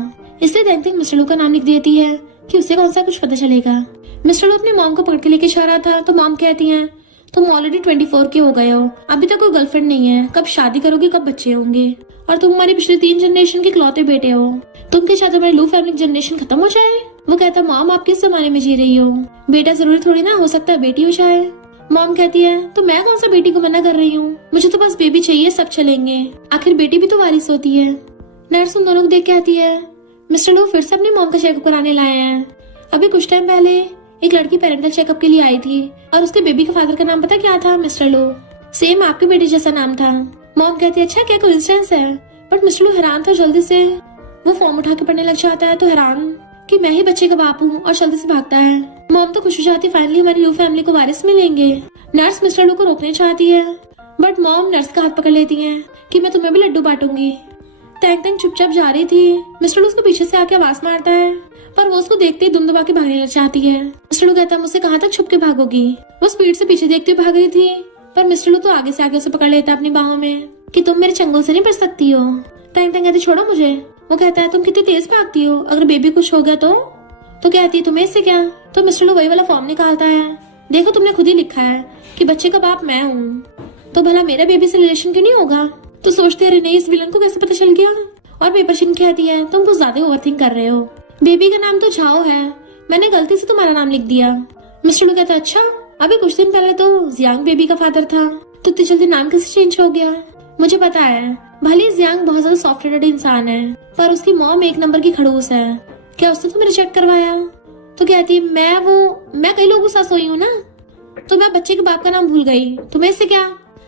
इसलिए तैंग तैंग मिस्टर लू का नाम लिख देती है कि उसे कौन सा कुछ पता चलेगा। मिस्टर लू अपनी मॉम को पकड़ के लेके जा रहा था तो मॉम कहती है, तुम ऑलरेडी 24 के हो गए हो, अभी तक कोई गर्लफ्रेंड नहीं है, कब शादी करोगे, कब बच्चे होंगे, और तुम हमारी पिछले 3 जनरेशन के इकलौते बेटे हो, तुम क्या चाहते हो हमारी लू फैमिली जनरेशन खत्म हो जाए? वो कहता, मॉम आप किस जमाने में जी रही हो, बेटा जरूरी थोड़ी ना हो सकता है बेटी हो जाए। मॉम कहती है, तो मैं कौन सा बेटी को मना कर रही हूँ, मुझे तो बस बेबी चाहिए, सब चलेंगे, आखिर बेटी भी तो वारिस होती है। नर्स उन दोनों को देख के आती है, मिस्टर लू फिर से अपनी मॉम का चेकअप कराने लाए हैं। अभी कुछ टाइम पहले एक लड़की पेरेंटल चेकअप के लिए आई थी और उसके बेबी के फादर का नाम पता क्या था? मिस्टर लू। सेम आपके बेटे जैसा नाम था। मॉम कहती है, अच्छा क्या कोइंसिडेंस है? बट मिस्टर लू हैरान था, जल्दी से वो फॉर्म उठा के पढ़ने लग जाता है तो हैरान कि मैं ही बच्चे का बाप हूँ और जल्दी से भागता है। मॉम तो खुश हो जाती, फाइनली हमारी लू फैमिली को वारिस मिलेंगे। नर्स मिस्टर लू को रोकने चाहती है बट मॉम नर्स का हाथ पकड़ लेती है कि मैं तुम्हें भी लड्डू बांटूंगी। तैंग तैंग चुपचाप जा रही थी। मिस्टर लू उसको पीछे से आके आवाज मारता है पर वो उसको देखते ही दुम दबा के भागने लग जाती है। मिस्टर लू कहता है, मुझसे कहाँ तक छुप के भागोगी? वो स्पीड से पीछे देखते हुए भाग रही थी पर मिस्टर लू तो आगे से आगे उसे पकड़ लेता अपनी बाहों में कि तुम मेरे चंगुल से नहीं बच सकती हो। तैंग तैंग कहती, छोड़ो मुझे। वो कहता है, तुम कितनी तेज भागती हो, अगर बेबी कुछ हो गया तो कहती है, तुम्हें इससे क्या? तो मिस्टर लू वही वाला फॉर्म निकालता है, देखो तुमने खुद ही लिखा है कि बच्चे का बाप मैं हूँ, तो भला मेरा बेबी से रिलेशन क्यों नहीं होगा? तो सोचते रहे नहीं, इस विलन को कैसे पता चल गया? और पेपर छिन कहती है, तुम कुछ ज्यादा ओवरथिंक कर रहे हो, बेबी का नाम तो झाओ है, मैंने गलती से तुम्हारा नाम लिख दिया। मिस्टर लू कहता, अच्छा अभी कुछ दिन पहले तो जियांग बेबी का फादर था, तो इतनी जल्दी नाम कैसे चेंज हो गया? मुझे पता है, भले जियांग बहुत ज्यादा सॉफ्ट हार्टेड इंसान है पर उसकी मॉम एक नंबर की खड़ूस है, क्या उसने तुम्हें रिजेक्ट करवाया? तो कहती है, मैं कई लोगों के साथ सोई हूँ ना, तो मैं बच्चे के बाप का नाम भूल गई, तुम्हें इससे क्या?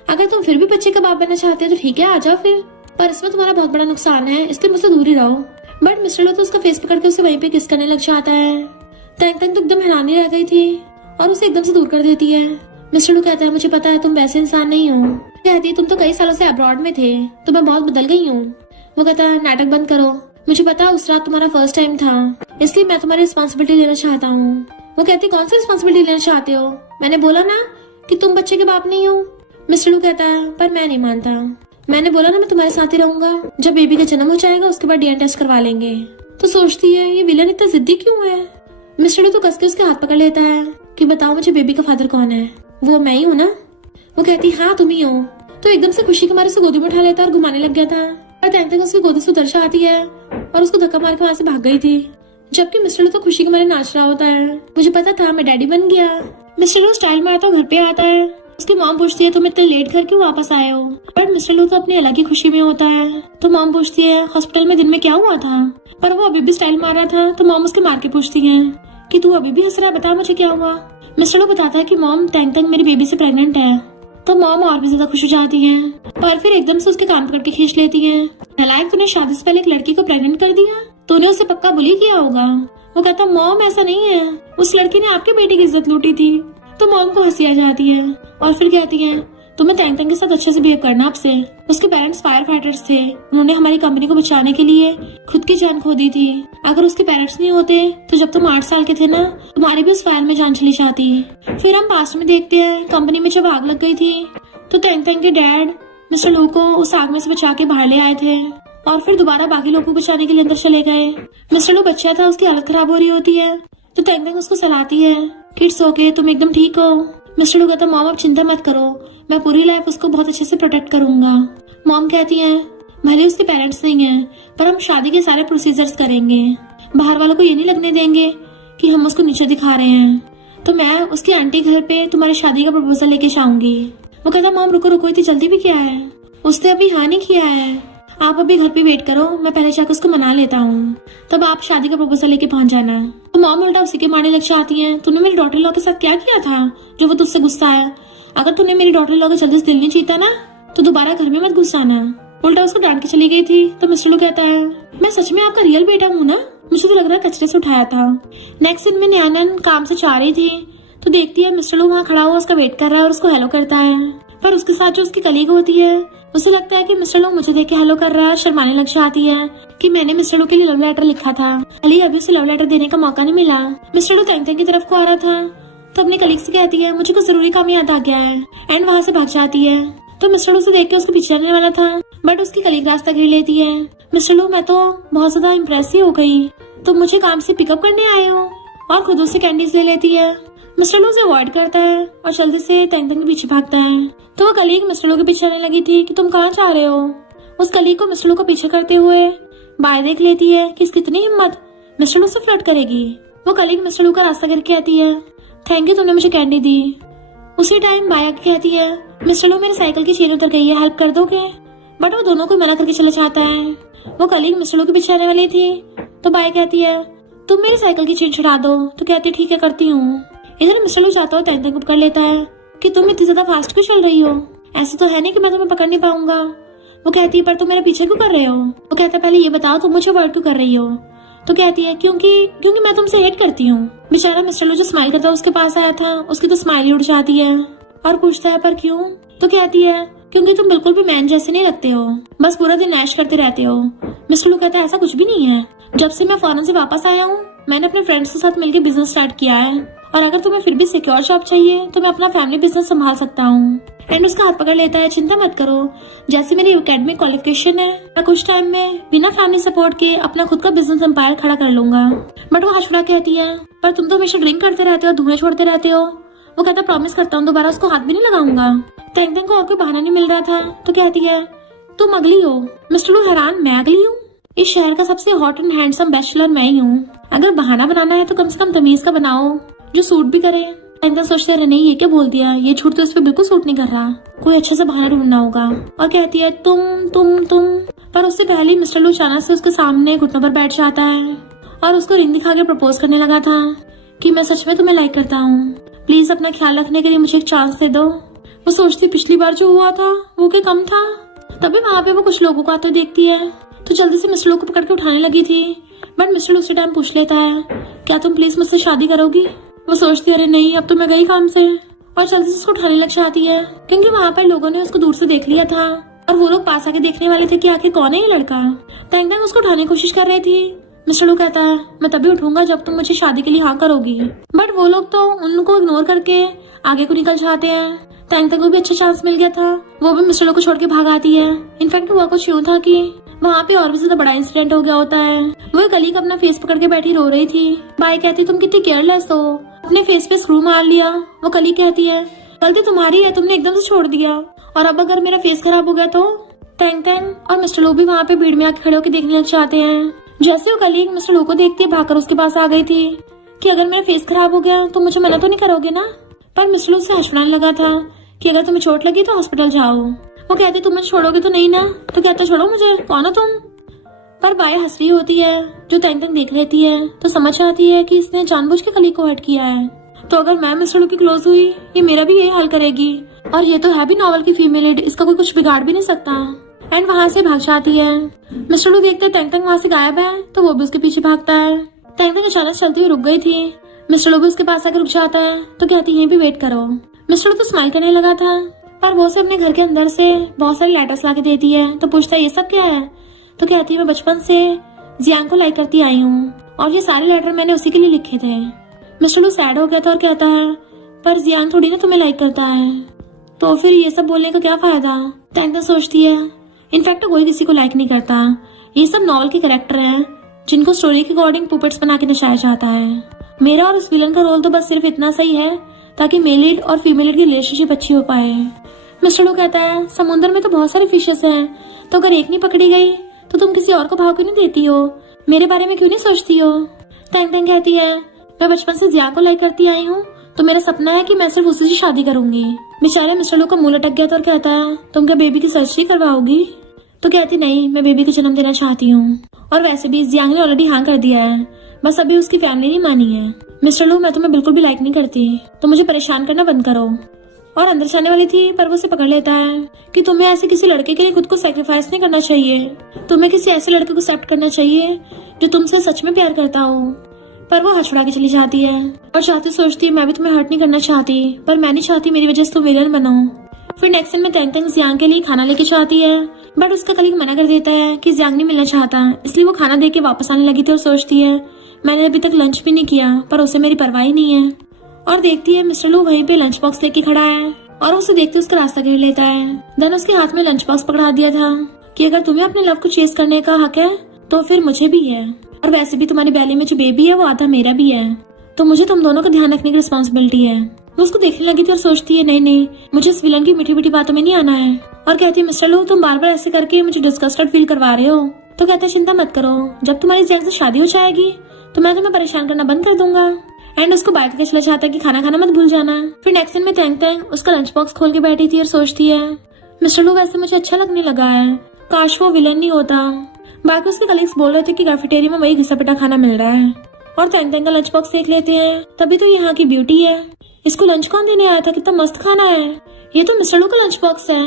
अगर तुम फिर भी बच्चे का बाप बनना चाहते हो तो ठीक है, आ जाओ फिर, पर इसमें तुम्हारा बहुत बड़ा नुकसान है, इसलिए मुझसे दूर ही रहो। बट मिस्टर लू तो उसका फेस पकड़ के उसे वहीं पे किस करने लग जाता है। तैंग तैंग तो एकदम हैरानी रह गई थी और उसे एकदम से दूर कर देती है। मिस्टर लू कहता है, मुझे पता है तुम वैसे इंसान नहीं हो। कहती है, तुम तो कई सालों से अब्रॉड में थे तो मैं बहुत बदल गई हूँ। वो कहता है, नाटक बंद करो, मुझे पता है उस रात तुम्हारा फर्स्ट टाइम था, इसलिए मैं तुम्हारी रिस्पॉन्सिबिलिटी लेना चाहता हूँ। वो कहती, कौन सी रिस्पॉन्सिबिलिटी लेना चाहते हो? मैंने बोला ना कि तुम बच्चे के बाप नहीं हो। मिस्टर लू कहता है, पर मैं नहीं मानता, मैंने बोला ना मैं तुम्हारे साथ ही रहूंगा, जब बेबी का जन्म हो जाएगा उसके बाद डीएनए टेस्ट करवा लेंगे। तो सोचती है, ये विलन इतना जिद्दी क्यों है? मिस्टर लू तो कस के उसके हाथ पकड़ लेता है कि बताओ मुझे बेबी का फादर कौन है? वो मैं ही हूँ ना? वो कहती, हाँ तुम ही हो। तो एकदम से खुशी के मारे उसे गोदी में उठा लेता और घुमाने लग गया था और तैंग तैंग उसकी गोदी से उतर आती है और उसको धक्का मार के वहां से भाग गई थी, जबकि मिस्टर लू तो खुशी के मारे नाच रहा होता है। मुझे पता था मैं डैडी बन गया। मिस्टर लू स्टाइल मारता घर पे आता है। उसकी मॉम पूछती है, तुम इतने लेट घर क्यों वापस आए हो? बट मिस्टर लू तो अपनी अलग ही खुशी में होता है। तो मॉम पूछती है, हॉस्पिटल में दिन में क्या हुआ था? पर वो अभी भी स्टाइल मार रहा था। तो मॉम उसके मार के पूछती है कि तू अभी भी हंस रहा है, बता मुझे क्या हुआ? मिस्टर लू बताता है कि मॉम, तैंग तैंग मेरी बेबी से प्रेग्नेंट है। तो मॉम और भी ज्यादा खुश हो जाती है और फिर एकदम से उसके कान पकड़ के खींच लेती है। नालायक, तूने शादी से पहले एक लड़की को प्रेग्नेंट कर दिया, तूने उसे पक्का बुली किया होगा। वो कहता मॉम ऐसा नहीं है, उस लड़की ने आपके बेटे की इज्जत लूटी थी। तो मॉम को हंसी आ जाती है और फिर कहती है तुम्हें टैंग टैंग के साथ अच्छे से बिहेव करना आपसे। उसके पेरेंट्स फायर फाइटर्स थे, उन्होंने हमारी कंपनी को बचाने के लिए खुद की जान खो दी थी। अगर उसके पेरेंट्स नहीं होते तो जब तुम 8 साल के थे ना, तुम्हारी भी उस फायर में जान चली जाती। फिर हम पास्ट में देखते हैं, कंपनी में जब आग लग गई थी तो टैंग टैंग के डैड मिस्टर लू को उस आग में से बचा के बाहर ले आए थे और फिर दोबारा बाकी लोगों को बचाने के लिए अंदर चले गए। मिस्टर लू बच्चा था, उसकी हालत खराब हो रही होती है तो टैंग टैंग उसको सलाहती है कि इट्स ओके, तुम एकदम ठीक हो। मिस्टर लू कहता मॉम आप चिंता मत करो, मैं पूरी लाइफ उसको बहुत अच्छे से प्रोटेक्ट करूंगा। मॉम कहती है भले उसके पेरेंट्स नहीं है पर हम शादी के सारे प्रोसीजर्स करेंगे, बाहर वालों को ये नहीं लगने देंगे कि हम उसको नीचे दिखा रहे हैं। तो मैं उसकी आंटी घर पे तुम्हारी शादी का प्रपोजल लेके जाऊंगी। वो कहता मॉम रुको रुको, इतनी जल्दी भी क्या है, उसने अभी हाँ नहीं किया है, आप अभी घर पे वेट करो, मैं पहले जाकर उसको मना लेता हूँ, तब आप शादी का प्रपोजल लेके पहुंच जाना। तो मॉम उल्टा उसी के मारने लग जाती है, तूने मेरी डॉटर लॉ के साथ क्या किया था जो वो तुझसे गुस्सा है? अगर तूने मेरी डॉटर लॉ का जल्दी से दिल नहीं जीता ना तो दोबारा घर में मत घुस जाना। उल्टा उसको डांट के चली गई थी। तो मिस्टर लू कहता है मैं सच में आपका रियल बेटा हूँ ना, मुझे तो लग रहा है कचरे से उठाया था। नेक्स्ट दिन में न्यानन काम से जा रही थी तो देखती है मिस्टर लू वहाँ खड़ा हुआ उसका वेट कर रहा है और उसको हेलो करता है, पर उसके साथ जो उसकी कलीग होती है उसे लगता है कि मिस्टर लू मुझे देख के हेलो कर रहा है, शर्माने लग जाती है कि मैंने मिस्टर लू के लिए लव लेटर लिखा था, अली अभी उसे लव लेटर देने का मौका नहीं मिला। मिस्टर लू टैंग टैंग की तरफ को आ रहा था तो अपने कलीग से कहती है मुझे कुछ जरूरी काम याद आ गया है, एंड वहाँ से भाग जाती है। तो मिस्टर लू से देख के उसको पीछे आने वाला था बट उसकी कलीग रास्ता घेर लेती है। मिस्टर लू मैं तो बहुत ज्यादा इम्प्रेस हो गई, तुम मुझे काम से पिकअप करने आए हो, और खुद उससे कैंडीज ले लेती है। मिस्टर लू उसे अवॉइड करता है और जल्दी से टैंग टैंग के पीछे भागता है। तो वो कलीग मिस्टर लू के पीछे आने लगी थी कि तुम कहाँ जा रहे हो। उस कलीग को मिस्टर लू को पीछे करते हुए बाय देख लेती है कि इसकी इतनी हिम्मत, मिस्टर लू से फ्लर्ट करेगी। वो कलीग मिस्टर लू का रास्ता घेर के आती है, थैंक यू तुमने मुझे कैंडी दी। उसी टाइम बाया कहती है मिस्टर लू मेरी साइकिल की चेन उतर गई है, हेल्प कर दोगे? बट वो दोनों को मना करके चला जाता है। वो कलीग मिस्टर लू के पीछे आने वाली थी तो बाया कहती है तुम मेरी साइकिल की चेन छुड़ा दो। तो कहती है ठीक है करती हूँ। इधर मिस्टर लू जाता हो टैंग टैंग को पकड़ लेता है कि तुम इतनी ज्यादा फास्ट क्यों चल रही हो, ऐसे तो है नहीं कि मैं तुम्हें पकड़ नहीं पाऊंगा। वो कहती है पर तुम मेरे पीछे क्यों कर रहे हो। वो कहता है पहले ये बताओ तुम मुझे वर्ड क्यों कर रही हो। तो कहती है क्योंकि मैं तुमसे हेट करती हूँ। बेचारा मिस्टर लू जो स्माइल करता है उसके पास आया था, उसकी तो स्माइल ही उड़ जाती है और पूछता है पर क्यों। तो कहती है क्योंकि तुम बिल्कुल भी मैन जैसे नहीं लगते हो, बस पूरा दिन ऐश करते रहते हो। मिस्टर लू कहता है ऐसा कुछ भी नहीं है, जब से मैं फॉरेन से वापस आया हूँ मैंने अपने फ्रेंड्स के साथ मिलकर बिजनेस स्टार्ट किया है, और अगर तुम्हें फिर भी सिक्योर जॉब चाहिए तो मैं अपना फैमिली बिजनेस संभाल सकता हूँ। एंड उसका हाथ पकड़ लेता है, चिंता मत करो, जैसे मेरी एकेडमिक क्वालिफिकेशन है मैं कुछ टाइम में बिना फैमिली सपोर्ट के अपना खुद का बिजनेस एम्पायर खड़ा कर लूंगा। बट वो हंसड़ा कहती है पर तुम तो हमेशा ड्रिंक करते रहते हो, धुएं छोड़ते रहते हो। वो कहता प्रॉमिस करता हूँ दोबारा उसको हाथ भी नहीं लगाऊंगा। टैंग टैंग को और कोई बहाना नहीं मिल रहा था तो कहती है तुम अगली हो। मिस्टर लू हैरान, मैं अगली हूँ? इस शहर का सबसे हॉट एंड हैंडसम बैचलर मैं ही हूँ, अगर बहाना बनाना है तो कम से कम तमीज का बनाओ जो सूट भी करे। टैंग टैंग सोचते रहे नहीं ये क्या बोल दिया, ये झूठ तो इस पे बिल्कुल सूट नहीं कर रहा, कोई अच्छे से बहाना ढूंढना होगा। और कहती है तुम पर उससे पहले मिस्टर लू अचानक से उसके सामने घुटनों पर बैठ जाता है और उसको रिंग दिखा के प्रपोज करने लगा था कि मैं सच में तुम्हें लाइक करता हूँ, प्लीज अपना ख्याल रखने के लिए मुझे एक चांस दे दो। वो सोचती पिछली बार जो हुआ था वो क्या कम था, तभी वहाँ पे वो कुछ लोगों को आते देखती है तो जल्दी से मिस्टर लू को पकड़ के उठाने लगी थी। बट मिस्टर लू उसी टाइम पूछ लेता है क्या तुम प्लीज मुझसे शादी करोगी। वो सोचती है अरे नहीं अब तो मैं गई काम से, और जल्दी से उसको उठाने लग जाती है क्योंकि वहाँ पर लोगों ने उसको दूर से देख लिया था और वो लोग पास आके देखने वाले थे कि आखिर कौन है ये लड़का। टैंग टैंग उसको उठाने की कोशिश कर रही थी। मिस्टर लू कहता है मैं तभी उठूंगा जब तुम मुझे शादी के लिए हाँ करोगी। बट वो लोग तो उनको इग्नोर करके आगे को निकल जाते हैं। टैंग टैंग को भी अच्छा चांस मिल गया था, वो भी मिस्टर लू को छोड़ के भाग आती है। इनफैक्ट हुआ कुछ यूं था कि वहाँ पे और भी ज्यादा बड़ा इंसिडेंट हो गया होता है। वो कलीग अपना फेस पकड़ के बैठी रो रही थी। बाई कहती तुम कितनी केयरलेस हो, अपने फेस पे स्क्रू मार लिया। वो कलीग कहती है गलती तुम्हारी है, तुमने एकदम से छोड़ दिया, और अब अगर मेरा फेस खराब हो गया तो। टैंग टैंग और मिस्टर लू भी वहाँ पे भीड़ में आके खड़े होकर देखने लग जाते हैं। जैसे वो कलीग मिस्टर लू को देखती है भागकर उसके पास आ गई थी कि अगर मेरा फेस खराब हो गया तो मुझे मना तो नहीं करोगे ना। पर मिस्टर लू से हंसने लगा था कि अगर तुम्हें चोट लगी तो हॉस्पिटल जाओ। वो कहते तुम मुझे छोड़ोगे तो नहीं ना। तो कहता छोड़ो मुझे, कौन हो तुम। पर बाया हंस रही होती है जो टैंग टैंग देख लेती है तो समझ आती है कि इसने जानबूझ के कलीग को हर्ट किया है। तो अगर मैं मिस्टर लू की क्लोज हुई, ये मेरा भी यही हाल करेगी। और ये तो है भी नॉवल की फीमेल लीड, इसका कोई कुछ बिगाड़ भी नहीं सकता। एंड वहाँ से भाग जाती है। मिस्टर लू देखते हैं टेंग टेंग वहाँ से गायब है, तो वो भी उसके पीछे भागता है। टेंग टेंग अचानक चलती हुई रुक गई थी। मिस्टर लू भी उसके पास आकर रुक जाता है, तो कहती है यहीं भी वेट करो। मिस्टर लू तो स्माइल करने लगा था, पर वो उसे अपने घर के अंदर से बहुत सारे लेटर्स ला के देती है। तो पूछता है ये सब क्या है? तो कहती है मैं बचपन से जियांग को लाइक करती आई हूँ, और ये सारे लेटर मैंने उसी के लिए लिखे थे। मिस्टर लू सैड हो गया था और कहता है पर जियांग थोड़ी ना तुम्हें लाइक करता है, तो फिर ये सब बोलने का क्या फायदा? टेंग टेंग सोचती है इनफैक्ट कोई किसी को लाइक नहीं करता, ये सब नॉवल के कैरेक्टर हैं जिनको स्टोरी के अकॉर्डिंग पुपेट्स बना के नचाया जाता है। मेरा और उस विलन का रोल तो बस सिर्फ इतना सही है ताकि मेल लीड और फीमेल लीड की रिलेशनशिप अच्छी हो पाए। मिस्टर लू कहता है समुद्र में तो बहुत सारी फिशेस हैं, तो अगर एक नहीं पकड़ी गई तो तुम किसी और को भाव क्यों नहीं देती हो? मेरे बारे में क्यों नहीं सोचती हो? टेंग टेंग कहती है मैं बचपन से जियांग को लाइक करती आई हूँ, तो मेरा सपना है कि मैं सिर्फ उसी से शादी करूंगी। बेचारे मिस्टर लू का मुंह लटक गया था और कहता है तुम क्या बेबी की सर्जरी करवाओगी? तो कहती नहीं, मैं बेबी को जन्म देना चाहती हूँ, और वैसे भी जियांग ने ऑलरेडी हाँ कर दिया है, बस अभी उसकी फैमिली नहीं मानी है। मिस्टर लू मैं तुम्हें बिल्कुल भी लाइक नहीं करती, तो मुझे परेशान करना बंद करो। और अंदर जाने वाली थी, पर वो उसे पकड़ लेता है कि तुम्हें ऐसे किसी लड़के के लिए खुद को सैक्रिफाइस नहीं करना चाहिए, तुम्हें किसी ऐसे लड़के को एक्सेप्ट करना चाहिए जो तुमसे सच में प्यार करता हो। पर वो हंस उड़ा के चली जाती है और चाहती सोचती है मैं भी तुम्हें हर्ट नहीं करना चाहती, पर मैं नहीं चाहती मेरी वजह से तुम विलन बनो। फिर नेक्स्ट सीन में टेंग टेंग जियांग के लिए खाना लेके चाहती है, बट उसका कलीग मना कर देता है कि जियांग नहीं मिलना चाहता, इसलिए वो खाना देके वापस आने लगी थी और सोचती है मैंने अभी तक लंच भी नहीं किया, पर उसे मेरी परवाह ही नहीं है। और देखती है मिस्टर लू वहीं पे लंच बॉक्स लेके खड़ा है, और उसे देखते उसका रास्ता घेर लेता है। देन उसके हाथ में लंच बॉक्स पकड़ा दिया था कि अगर तुम्हें अपने लव को चेस करने का हक है तो फिर मुझे भी है, और वैसे भी तुम्हारी बैली में जो बेबी है वो आधा मेरा भी है, तो मुझे तुम दोनों का ध्यान रखने की रिस्पॉन्सिबिलिटी है। वो उसको देखने लगी थी और सोचती है नहीं, मुझे इस विलन की मीठी मीठी बातों में नहीं आना है। और कहती है मिस्टर लू तुम बार बार ऐसे करके मुझे डिस्गस्टेड फील करवा रहे हो। तो कहते हैं चिंता मत करो, जब तुम्हारी जियांग से शादी हो जाएगी तो मैं तुम्हें परेशान करना बंद कर दूंगा। एंड उसको बाय करके चला जाता है कि खाना खाना मत भूल जाना। फिर नेक्स्ट दिन में टेंग टेंग उसका लंच बॉक्स खोल के बैठी थी और सोचती है मिस्टर लू वैसे मुझे अच्छा लगने लगा है, काश वो विलन नहीं होता। बाकी उसके कलीग्स बोल रहे थे कि कैफेटेरिया में वही घिसा पिटा खाना मिल रहा है, और टेंग टेंग का लंच बॉक्स देख लेते हैं, तभी तो यहाँ की ब्यूटी है, इसको लंच कौन देने आया था, कितना मस्त खाना है, ये तो मिस्टर लू का लंच बॉक्स है।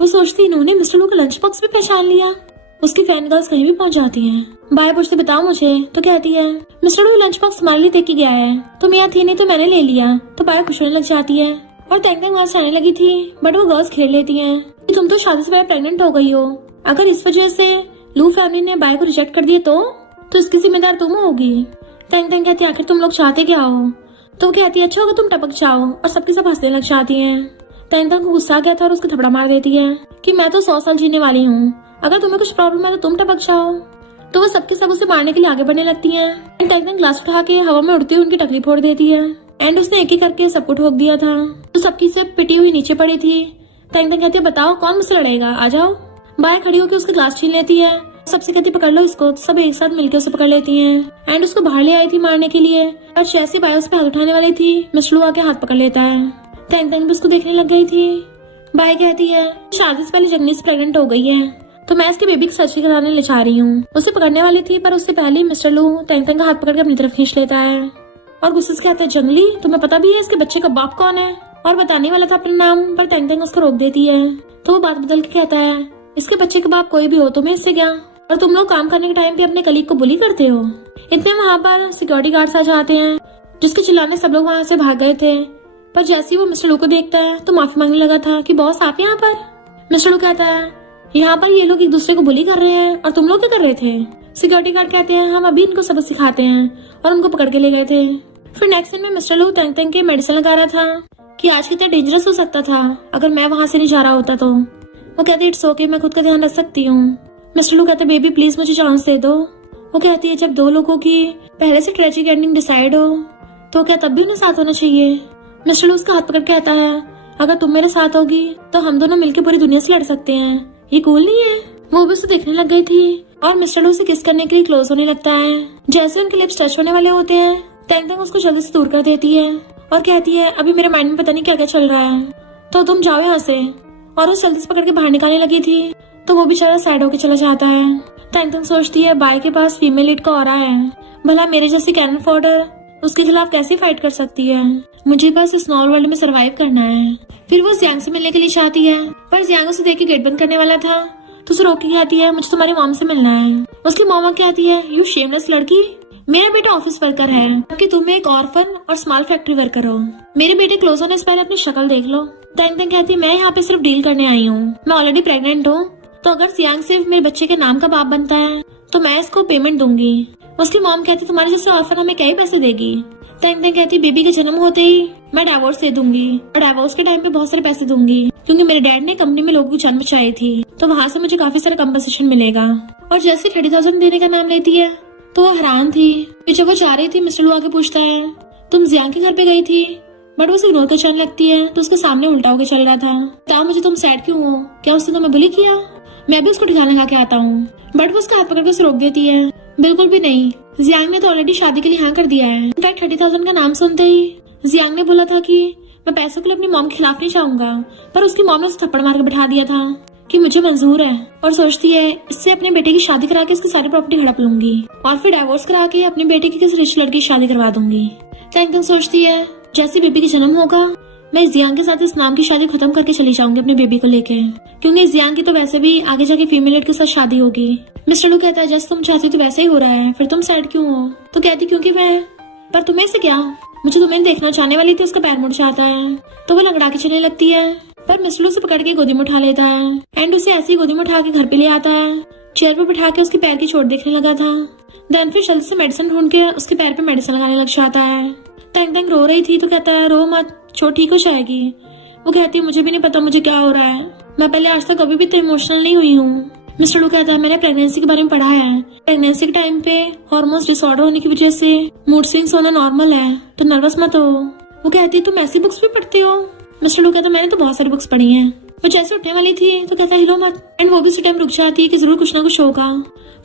वो सोचती इन्होंने मिस्टर लू का लंच बॉक्स भी पहचान लिया। उसकी फैन गर्ल्स कहीं भी पहुंच जाती हैं। बाय पूछते बताओ मुझे, तो कहती है मिस्टर लू लंच बॉक्स हमारे लिए देके गया है, तुम यहाँ थी नहीं तो मैंने ले लिया। तो बाय खुश होने लग जाती है, और टेंग टेंग वहां से आने लगी थी, बट वो गर्ल्स घेर लेती हैं कि तुम तो शादी से पहले प्रेग्नेंट हो गई हो, अगर इस वजह से लू फैमिली ने बाय को रिजेक्ट कर दिया तो इसकी जिम्मेदार तुम होगी। टेंग टेंग कहती है आखिर तुम लोग चाहते क्या हो? तो कहती है अच्छा होगा तुम टपक जाओ, और सबके सब हंसने लग जाती हैं। टेंग टेंग को गुस्सा आ गया था और उसको थपड़ा मार देती है कि मैं तो 100 साल जीने वाली हूँ, अगर तुम्हें कुछ प्रॉब्लम है तो तुम टपक जाओ। तो वो सबके सब उसे मारने के लिए आगे बढ़ने लगती हैं। टेंग टेंग ग्लास उठा के हवा में उड़ती हुई उनकी टकली फोड़ देती है, एंड उसने एक एक करके सबको ठोक दिया था, तो सबकी से पिटी हुई नीचे पड़ी थी। टेंग टेंग कहती है बताओ कौन मुझसे लड़ेगा, आ जाओ। बाय खड़ी होकर उसके ग्लास छीन लेती है, सबसे कहती पकड़ लो इसको, तो सब एक साथ मिलकर उसे पकड़ लेती हैं, एंड उसको बाहर ले आई थी मारने के लिए। और जैसे बाय उस पे हाथ उठाने वाली थी, मिस्टर लू आके हाथ पकड़ लेता है। टेंग टेंग भी उसको देखने लग गई थी। बाय कहती है शादी से पहले जंगली से प्रेग्नेंट हो गई है, तो मैं इसके बेबी की सर्जरी कराने ले जा रही हूँ। उसे पकड़ने वाली थी, पर उससे पहले मिस्टर लू टेंग टेंग का हाथ पकड़ के अपनी तरफ खींच लेता है, और गुस्से से कहता है जंगली, तुम्हें पता भी है इसके बच्चे का बाप कौन है? और बताने वाला था अपना नाम, पर टेंग टेंग उसको रोक देती है। तो वो बात बदल के कहता है इसके बच्चे का बाप कोई भी हो, तुम्हें इससे क्या, और तुम लोग काम करने के टाइम पे अपने कलीग को बुली करते हो। इतने वहाँ पर सिक्योरिटी गार्ड्स आ जाते हैं, जिसके चिल्लाने सब लोग वहाँ से भाग गए थे, पर जैसे ही वो मिस्टर लू को देखता है तो माफी मांगने लगा था कि बॉस आप यहाँ पर। मिस्टर लू कहता है यहाँ पर ये लोग एक दूसरे को बुली कर रहे हैं, और तुम लोग क्या कर रहे थे? सिक्योरिटी गार्ड कहते हैं हम अभी इनको सबक सिखाते हैं, और उनको पकड़ के ले गए थे। फिर नेक्स्ट दिन में मिस्टर लू टेंग टेंग के मेडिसिन लगा रहा था कि आज कितना डेंजरस हो सकता था अगर मैं वहाँ से नहीं जा रहा होता। तो वो कहती इट्स ओके, मैं खुद का ध्यान रख सकती हूँ। मिस्टर लू कहते बेबी प्लीज मुझे चांस दे दो। वो कहती है जब दो लोगों की पहले से ट्रेजिक एंडिंग डिसाइड हो तो क्या तब भी उन्हें साथ होना चाहिए? मिस्टर लू उसका हाथ पकड़ के कहता है अगर तुम मेरे साथ होगी तो हम दोनों मिलकर पूरी दुनिया से लड़ सकते हैं, ये कूल नहीं है? वो भी उसे देखने लग गई थी, और मिस्टर लू से किस करने के लिए क्लोज होने लगता है। जैसे उनके लिप्स टच होने वाले होते हैं, टेंग टेंग उसको जल्दी से दूर कर देती है, और कहती है अभी मेरे माइंड में पता नहीं क्या क्या चल रहा है, तो तुम जाओ यहाँ से। और वो जल्दी से पकड़ के बाहर निकालने लगी थी, तो वो बेचारा सैड होके चला जाता है। टेंग टेंग सोचती है बाय के पास फीमेल लीड का ऑरा है, भला मेरे जैसी कैनन फॉडर उसके खिलाफ कैसे फाइट कर सकती है। मुझे बस इस नॉर्मल वर्ल्ड में सरवाइव करना है। फिर वो जियांग से मिलने के लिए चाहती है, पर जियांग उसे देख के गेट बंद करने वाला था तो उसे रोक के कहती है मुझे तुम्हारी मॉम से मिलना है। उसकी मॉम कहती है यू शेमलेस लड़की, मेरा बेटा ऑफिस वर्कर है जबकि तुम एक ऑर्फन और स्मॉल फैक्ट्री वर्कर हो। मेरे बेटे क्लोज होने से पहले अपनी शक्ल देख लो। तंग तंग कहती है मैं यहाँ पे सिर्फ डील करने आई हूँ, मैं ऑलरेडी प्रेग्नेंट हूँ, तो अगर जियांग सिर्फ मेरे बच्चे के नाम का बाप बनता है तो मैं इसको पेमेंट दूंगी। उसकी मॉम कहती तुम्हारे जैसे ऑर्फन हमें क्या ही पैसे देगी। तंग तंग कहती बेबी के जन्म होते ही मैं डाइवोर्स दे दूंगी और डाइवोर्स के टाइम पे बहुत सारे पैसे दूंगी क्योंकि मेरे डैड ने कंपनी में लोगों की जान बचाई थी, तो वहाँ से मुझे काफी सारा कंपनसेशन मिलेगा। और जैसे 30,000 देने का नाम लेती है तो वो हैरान थी। फिर जब वो जा रही थी मिस्टर लू आके पूछता है तुम जियांग के घर पे गई थी, बट वो उसे इग्नोर कर चलने लगती है तो उसके सामने उल्टा होकर चल रहा था। बता मुझे तुम सैड क्यों हो, क्या उसने तुम्हें बुली किया? मैं भी उसको ठिकाना लगा के आता हूँ, बट वो उसका हाथ पकड़ के उसे रोक देती है। बिल्कुल भी नहीं, जियांग ने तो ऑलरेडी शादी के लिए हाँ कर दिया है। इनफैक्ट 30,000 का नाम सुनते ही जियांग ने बोला था कि मैं पैसों के लिए अपनी मॉम के खिलाफ नहीं जाऊंगा, पर उसकी मॉम ने उसे थप्पड़ मार के बैठा दिया था कि मुझे मंजूर है और सोचती है इससे अपने बेटे की शादी करा के इसकी सारी प्रॉपर्टी हड़प लूंगी और फिर डाइवोर्स करा के अपने बेटे की किसी रिच लड़की की शादी करवा दूंगी। तंग सोचती है जैसे बेबी का जन्म होगा मैं जियांग के साथ इस नाम की शादी खत्म करके चली जाऊंगी अपने बेबी को लेके, क्योंकि जियांग की तो वैसे भी आगे जाके फीमेल के साथ शादी होगी। मिस्टर लू कहता है जैसे तुम चाहती तो वैसे ही हो रहा है, फिर तुम सैड क्यों हो? तो कहती क्योंकि मैं, पर तुम्हें से क्या, मुझे तुम्हें देखना चाहने वाली थी। उसका पैर मुड़ जाता है तो वो लंगड़ा के चलने लगती है, पर मिस्टर लू उसे पकड़ के गोदी में उठा लेता है एंड उसे ऐसी गोदी में उठा के घर पे ले आता है। चेयर पे बिठा के उसके पैर की चोट देखने लगा था। देन फिर जल्दी से मेडिसिन ढूंढ के उसके पैर पे मेडिसिन लगाने लग जाता है। टैंग टैंग रो रही थी तो कहता है रो मत, चोट ठीक हो जाएगी। वो कहती है मुझे भी नहीं पता मुझे क्या हो रहा है, मैं पहले आज तक कभी भी तो इमोशनल नहीं हुई हूँ। मिस्टर लू कहता है मैंने प्रेगनेंसी के बारे में पढ़ा है, प्रेगनेंसी के टाइम पे हार्मोन्स डिसऑर्डर होने की वजह से मूड स्विंग्स होना नॉर्मल है, तो नर्वस मत हो। वो कहती है तुम ऐसी बुक्स भी पढ़ते हो? मिस्टर लू कहता है मैंने तो बहुत सारी बुक्स पढ़ी हैं। वो जैसे उठने वाली थी तो कहता है हिलो मत, एंड वो भी इसी टाइम रुक जाती है कि जरूर कुछ ना कुछ होगा,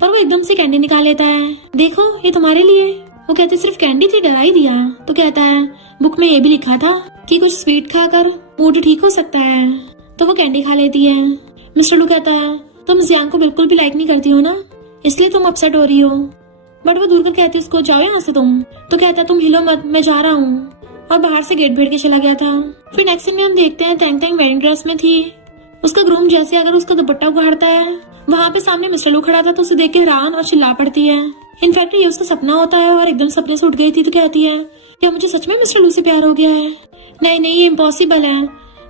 पर वो एकदम से कैंडी निकाल लेता है। देखो ये तुम्हारे लिए। वो कहते सिर्फ कैंडी थी, डरा ही दिया। तो कहता है बुक में ये भी लिखा था कि कुछ स्वीट खाकर मूड ठीक हो सकता है, तो वो कैंडी खा लेती है। मिस्टर लू कहता है तुम जियांग को बिल्कुल भी लाइक नहीं करती हो ना, इसलिए तुम अपसेट हो रही हो। बट वो दूर कर कहती है उसको जाओ यहाँ से तुम। तो कहता है तुम हिलो मत, मैं जा रहा हूँ, और बाहर से गेट भेड़ के चला गया था। फिर नेक्स्ट सीन में हम देखते हैं टैंग टैंग वेडिंग ड्रेस में थी। उसका ग्रूम जैसे अगर उसका दुपट्टा उखाड़ता है, वहाँ पे सामने मिस्टर लू खड़ा था तो उसे देख के हैरान और चिल्ला पड़ती है। इनफैक्ट ये उसका सपना होता है और एकदम सपने से उठ गई थी तो कहती है क्या मुझे सच में मिस्टर लू से प्यार हो गया है? नहीं नहीं, ये इम्पॉसिबल है,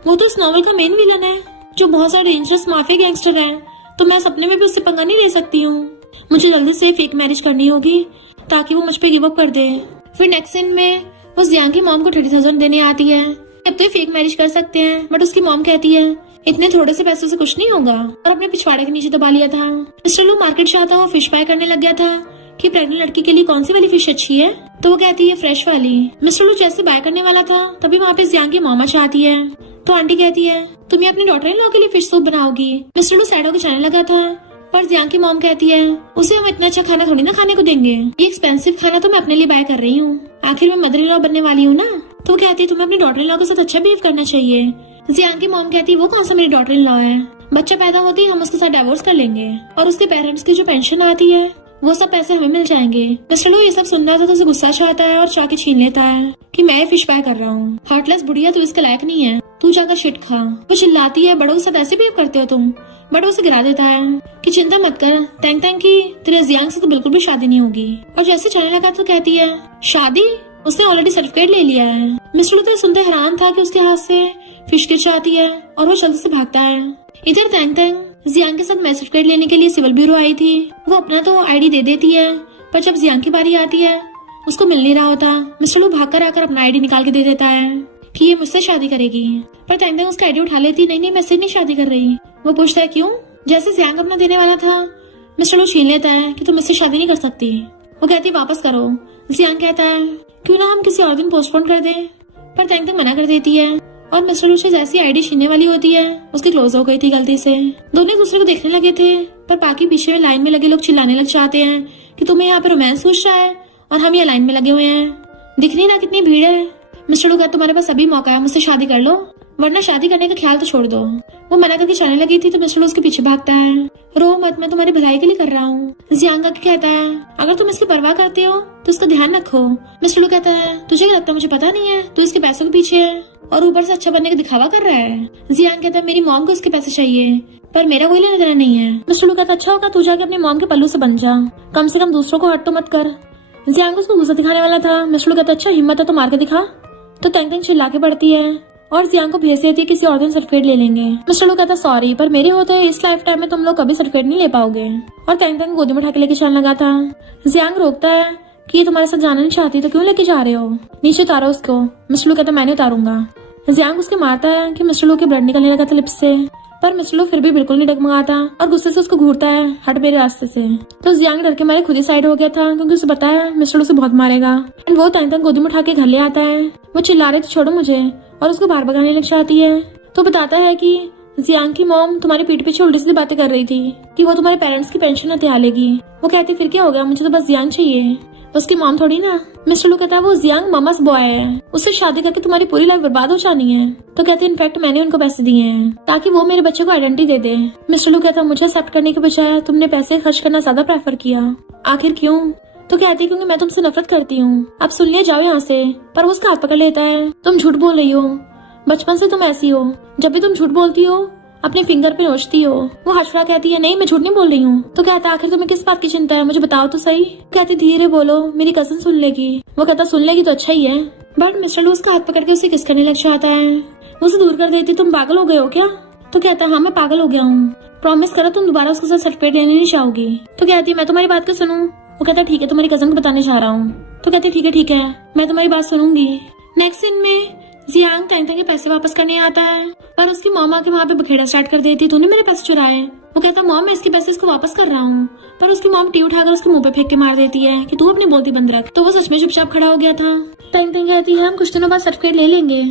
वो तो इस नॉवल का मेन विलन है जो बहुत सारे डेंजरस माफिया गैंगस्टर है, तो मैं सपने में भी उससे पंगा नहीं ले सकती हूँ। मुझे जल्दी से फेक मैरिज करनी होगी ताकि वो मुझ पे गिव अप कर दे। फिर नेक्स्ट सीन में उस जियांग की मॉम को 30,000 देने आती है। अब तो फेक मैरिज कर सकते हैं, बट उसकी मॉम कहती है इतने थोड़े से पैसों से कुछ नहीं होगा, और अपने पिछवाड़े के नीचे दबा लिया था। मिस्टर लू मार्केट जाता और फिश बाय करने लग गया था कि प्रेग्नेंट लड़की के लिए कौन सी वाली फिश अच्छी है, तो वो कहती है फ्रेश वाली। मिस्टर लू जैसे बाय करने वाला था तभी वहाँ पे जियांग की मॉम आती है, तो आंटी कहती है तुम अपनी डॉटर इन लॉ के लिए फिश सूप बनाओगी। मिस्टर लू सैड होकर जाने लगा था, पर जियांग की मॉम कहती है उसे हम इतना अच्छा खाना थोड़ी ना खाने को देंगे, ये एक्सपेंसिव खाना तो मैं अपने लिए बाय कर रही हूँ, आखिर मैं मदर इन लॉ बनने वाली हूँ ना। तो वो कहती है तुम्हें अपनी डॉटर इन लॉ के साथ अच्छा बिहेव करना चाहिए। जियांग की मॉम कहती है वो कौन सा मेरी डॉटर इन लॉ है, बच्चा पैदा होती हम उसके साथ डाइवोर्स कर लेंगे और उसके पेरेंट्स की जो पेंशन आती है वो सब पैसे हमें मिल जाएंगे। मिस्टर लू ये सब सुन रहा था तो उसे गुस्सा चाहता है और चाके छीन लेता है कि मैं फिश बाय कर रहा हूँ, हार्टलेस बुढ़िया तू इसके लायक नहीं है, तू जाकर शिट खा। वो चिल्लाती है बड़ों के साथ ऐसे बिहेव करते हो तुम, बट उसे गिरा देता है कि चिंता मत कर टैंग टैंग की तेरे जियांग से तो बिल्कुल भी शादी नहीं होगी। और जैसे चलने लगा तो कहती है शादी, उसने ऑलरेडी सर्टिफिकेट ले लिया है। मिस्टर लू तो सुनते हैरान था कि उसके हाथ से फिश गिर जाती है और वो जल्दी से भागता है। इधर टैंग टैंग जियांग के साथ मैरिज सर्टिफिकेट लेने के लिए सिविल ब्यूरो आई थी। वो अपना तो आईडी दे देती है, पर जब जियांग की बारी आती है उसको मिल नहीं रहा होता। मिस्टर लू भागकर आकर अपना आईडी निकाल के दे देता है कि ये मुझसे शादी करेगी, पर टैंग टैंग उसका आईडी उठा लेती, नहीं नहीं मैं इससे नहीं शादी कर रही। वो पूछता है क्यों? जैसे जियांग अपना देने वाला था मिस्टर लू छीन लेता है कि तुम इससे शादी नहीं कर सकती। वो कहती है वापस करो। जियांग कहता है क्यों ना हम किसी और दिन पोस्टपोन कर दें, पर टैंग टैंग मना कर देती है और मिस्टर लू से जैसी आईडी छीनने वाली होती है उसकी क्लोज हो गई थी गलती से। दोनों एक दूसरे को देखने लगे थे, पर बाकी पीछे में लाइन में लगे लोग चिल्लाने लग जाते हैं कि तुम्हें यहाँ पे रोमांस पूछ रहा है और हम यहाँ लाइन में लगे हुए हैं, दिख नहीं ना कितनी भीड़ है। मिस्टर लू का तुम्हारे पास अभी मौका है, मुझसे शादी कर लो वरना शादी करने का ख्याल तो छोड़ दो। वो मना करके जाने लगी थी तो मिस्टर लू उसके पीछे भागता है। रो मत, मैं तुम्हारी भलाई के लिए कर रहा हूँ। जियांग आके कहता है अगर तुम इसकी परवाह करते हो तो इसका ध्यान रखो। मिस्टर लू कहता है तुझे क्या लगता है मुझे पता नहीं है, तू इसके पैसों के पीछे है और ऊपर से अच्छा बनने का दिखावा कर रहा है। जियांग कहता है मेरी मॉम को इसके पैसे चाहिए पर मेरा कोई लेना देना नहीं है। मिस्टर लू कहता अच्छा होगा तू जाके अपनी मॉम के पल्लू से बन जा, कम से कम दूसरों को हट तो मत कर। जियांग उसको गुस्सा दिखाने वाला था। मिस्टर लू कहता अच्छा हिम्मत है तो मार के दिखा। तो टैंग टैंग चिल्ला के पड़ती है और जियांग को भेज देती है किसी और दिन सर्टिफिकेट ले लेंगे। मिस्टर लू कहता सॉरी पर मेरे होते इस लाइफ टाइम में तुम लोग कभी सर्टिफिकेट नहीं ले पाओगे। और टैंग टैंग गोदी में उठा के लेके चलने लगा था। जियांग रोकता है कि ये तुम्हारे साथ जाना नहीं चाहती तो क्यों लेके जा रहे हो, नीचे उतारो उसको। मिस्टर लू कहता मैंने उतारूंगा। जियांग उसके मारता है कि मिस्टर लू के ब्लड निकलने लगा था लिप्स से, पर मिस्टर लू फिर भी बिल्कुल नहीं डगमगाता और गुस्से से उसको घूरता है हट मेरे रास्ते से। तो जियांग डर के मारे खुद ही साइड हो गया था क्योंकि उसे पता है मिस्टर लू उसे बहुत मारेगा। एंड वो टैंग टैंग गोदी में उठा के घर ले आता है। वो चिल्ला रहे थे छोड़ो मुझे और उसको बाहर भगाने लग जाती है। तो बताता है कि जियांग की मॉम तुम्हारी पीठ पीछे उल्टी सीधी बातें कर रही थी कि वो तुम्हारे पेरेंट्स की पेंशन हत्या लेगी। वो कहती फिर क्या हो गया, मुझे तो बस जियांग चाहिए, उसकी मॉम थोड़ी ना। मिस्टर लू कहता है वो जियांग मामास बॉय है, उससे शादी करके तुम्हारी पूरी लाइफ बर्बाद हो जानी है। तो कहती है इनफैक्ट मैंने उनको पैसे दिए हैं ताकि वो मेरे बच्चे को आइडेंटिटी दे दे। मिस्टर लू कहता है मुझे एक्सेप्ट करने के बजाय तुमने पैसे खर्च करना ज्यादा प्रेफर किया, आखिर क्यों। तो कहती है क्योंकि मैं तुमसे नफरत करती हूँ, अब सुन लिया जाओ यहाँ से। पर वो उसका हाथ पकड़ लेता है तुम झूठ बोल रही हो, बचपन से तुम ऐसी हो, जब भी तुम झूठ बोलती हो अपने फिंगर पे नोचती हो। वो हर्षरा कहती है नहीं मैं झूठ नहीं बोल रही हूँ। तो कहता आखिर तुम्हें किस बात की चिंता है, मुझे बताओ तो सही। कहती धीरे बोलो मेरी कजन सुन लेगी। वो कहता सुन लेगी तो अच्छा ही है। बट मिस्टर लू उसका हाथ पकड़ के उसे किस करने लग जाता है। वो उसे दूर कर देती तुम पागल हो गए हो क्या। तो कहता हाँ मैं पागल हो गया हूँ, प्रॉमिस करो तुम दोबारा उसके साथ सर्टिफिकेट लेने नहीं चाहोगी। तो कहती मैं तुम्हारी बात को सुनूं। वो कहता ठीक है तुम्हारी कजन को बताने जा रहा हूँ। तो कहती ठीक है मैं तुम्हारी बात सुनूंगी। नेक्स्ट सीन में जियांग टैंग टैंग के पैसे वापस करने आता है पर उसकी मामा के वहाँ पे बखेड़ा स्टार्ट कर देती तूने मेरे पैसे चुराए। वो कहता मॉम मैं इसके पैसे इसको वापस कर रहा हूँ, पर उसकी मॉम टी उठाकर उसके मुंह पे फेंक के मार देती है कि तू अपनी बोलती बंद रख। तो वो सच में चुपचाप खड़ा हो गया था। टैंग टैंग कहती है हम कुछ दिनों बाद सर्टिफिकेट ले लेंगे,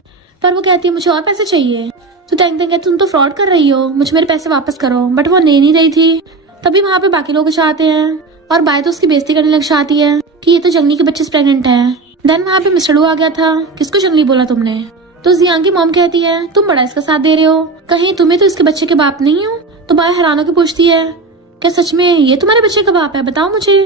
पर वो कहती है मुझे और पैसे चाहिए। तो टैंग टैंग कहती तुम तो फ्रॉड कर रही हो, मुझे मेरे पैसे वापस करो। बट वो ले नहीं रही थी। तभी वहाँ पे बाकी लोग आते हैं और बाय तो उसकी बेइज्जती करने लग जाती है कि ये तो जंगली के बच्चे से प्रेग्नेंट है। देन वहाँ पे मिस्टर लू आ गया था। किसको जंगली बोला तुमने। तो जियांग की मॉम कहती है तुम बड़ा इसका साथ दे रहे हो, कहीं तुम्हें तो इसके बच्चे के बाप नहीं हो। तो बाय हैरान होकर पूछती है क्या सच में ये तुम्हारे बच्चे का बाप है, बताओ मुझे।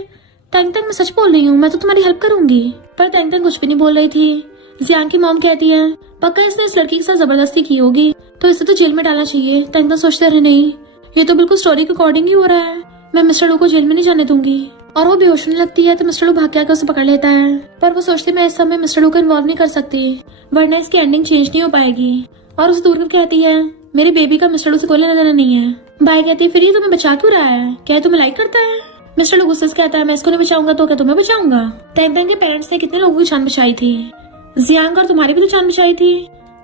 टैंग टैंग मैं सच बोल रही हूँ, मैं तो तुम्हारी हेल्प करूंगी। पर टैंग टैंग कुछ भी नहीं बोल रही थी। जियांग की मॉम कहती है पक्का इसने इस लड़की के साथ जबरदस्ती की होगी तो इसे तो जेल में डालना चाहिए। टैंग टैंग सोचते रहे नहीं ये तो बिल्कुल स्टोरी के अकॉर्डिंग ही हो रहा है, मैं मिस्टर लू को जेल में नहीं जाने दूंगी। और वो बेहोश होने लगती है तो मिस्टर लू भाग के आकर उसे पकड़ लेता है। पर वो सोचती मैं इस समय मिस्टर लू को इन्वॉल्व नहीं कर सकती वरना इसकी एंडिंग चेंज नहीं हो पाएगी। और उसे दूर कर कहती है मेरी बेबी का मिस्टर लू से कोई लेना देना नहीं है। बाय कहती है फिर ये तुम्हें बचा क्यों रहा है, क्या तुम्हें लाइक करता है। मिस्टर लू गुस्से से कहता है मैं इसको नहीं बचाऊंगा तो क्या तुम्हें बचाऊंगा। टैंग टैंग के पेरेंट्स ने कितने लोगों की जान बचाई थी, जियांग और तुम्हारी भी तो जान बचाई थी,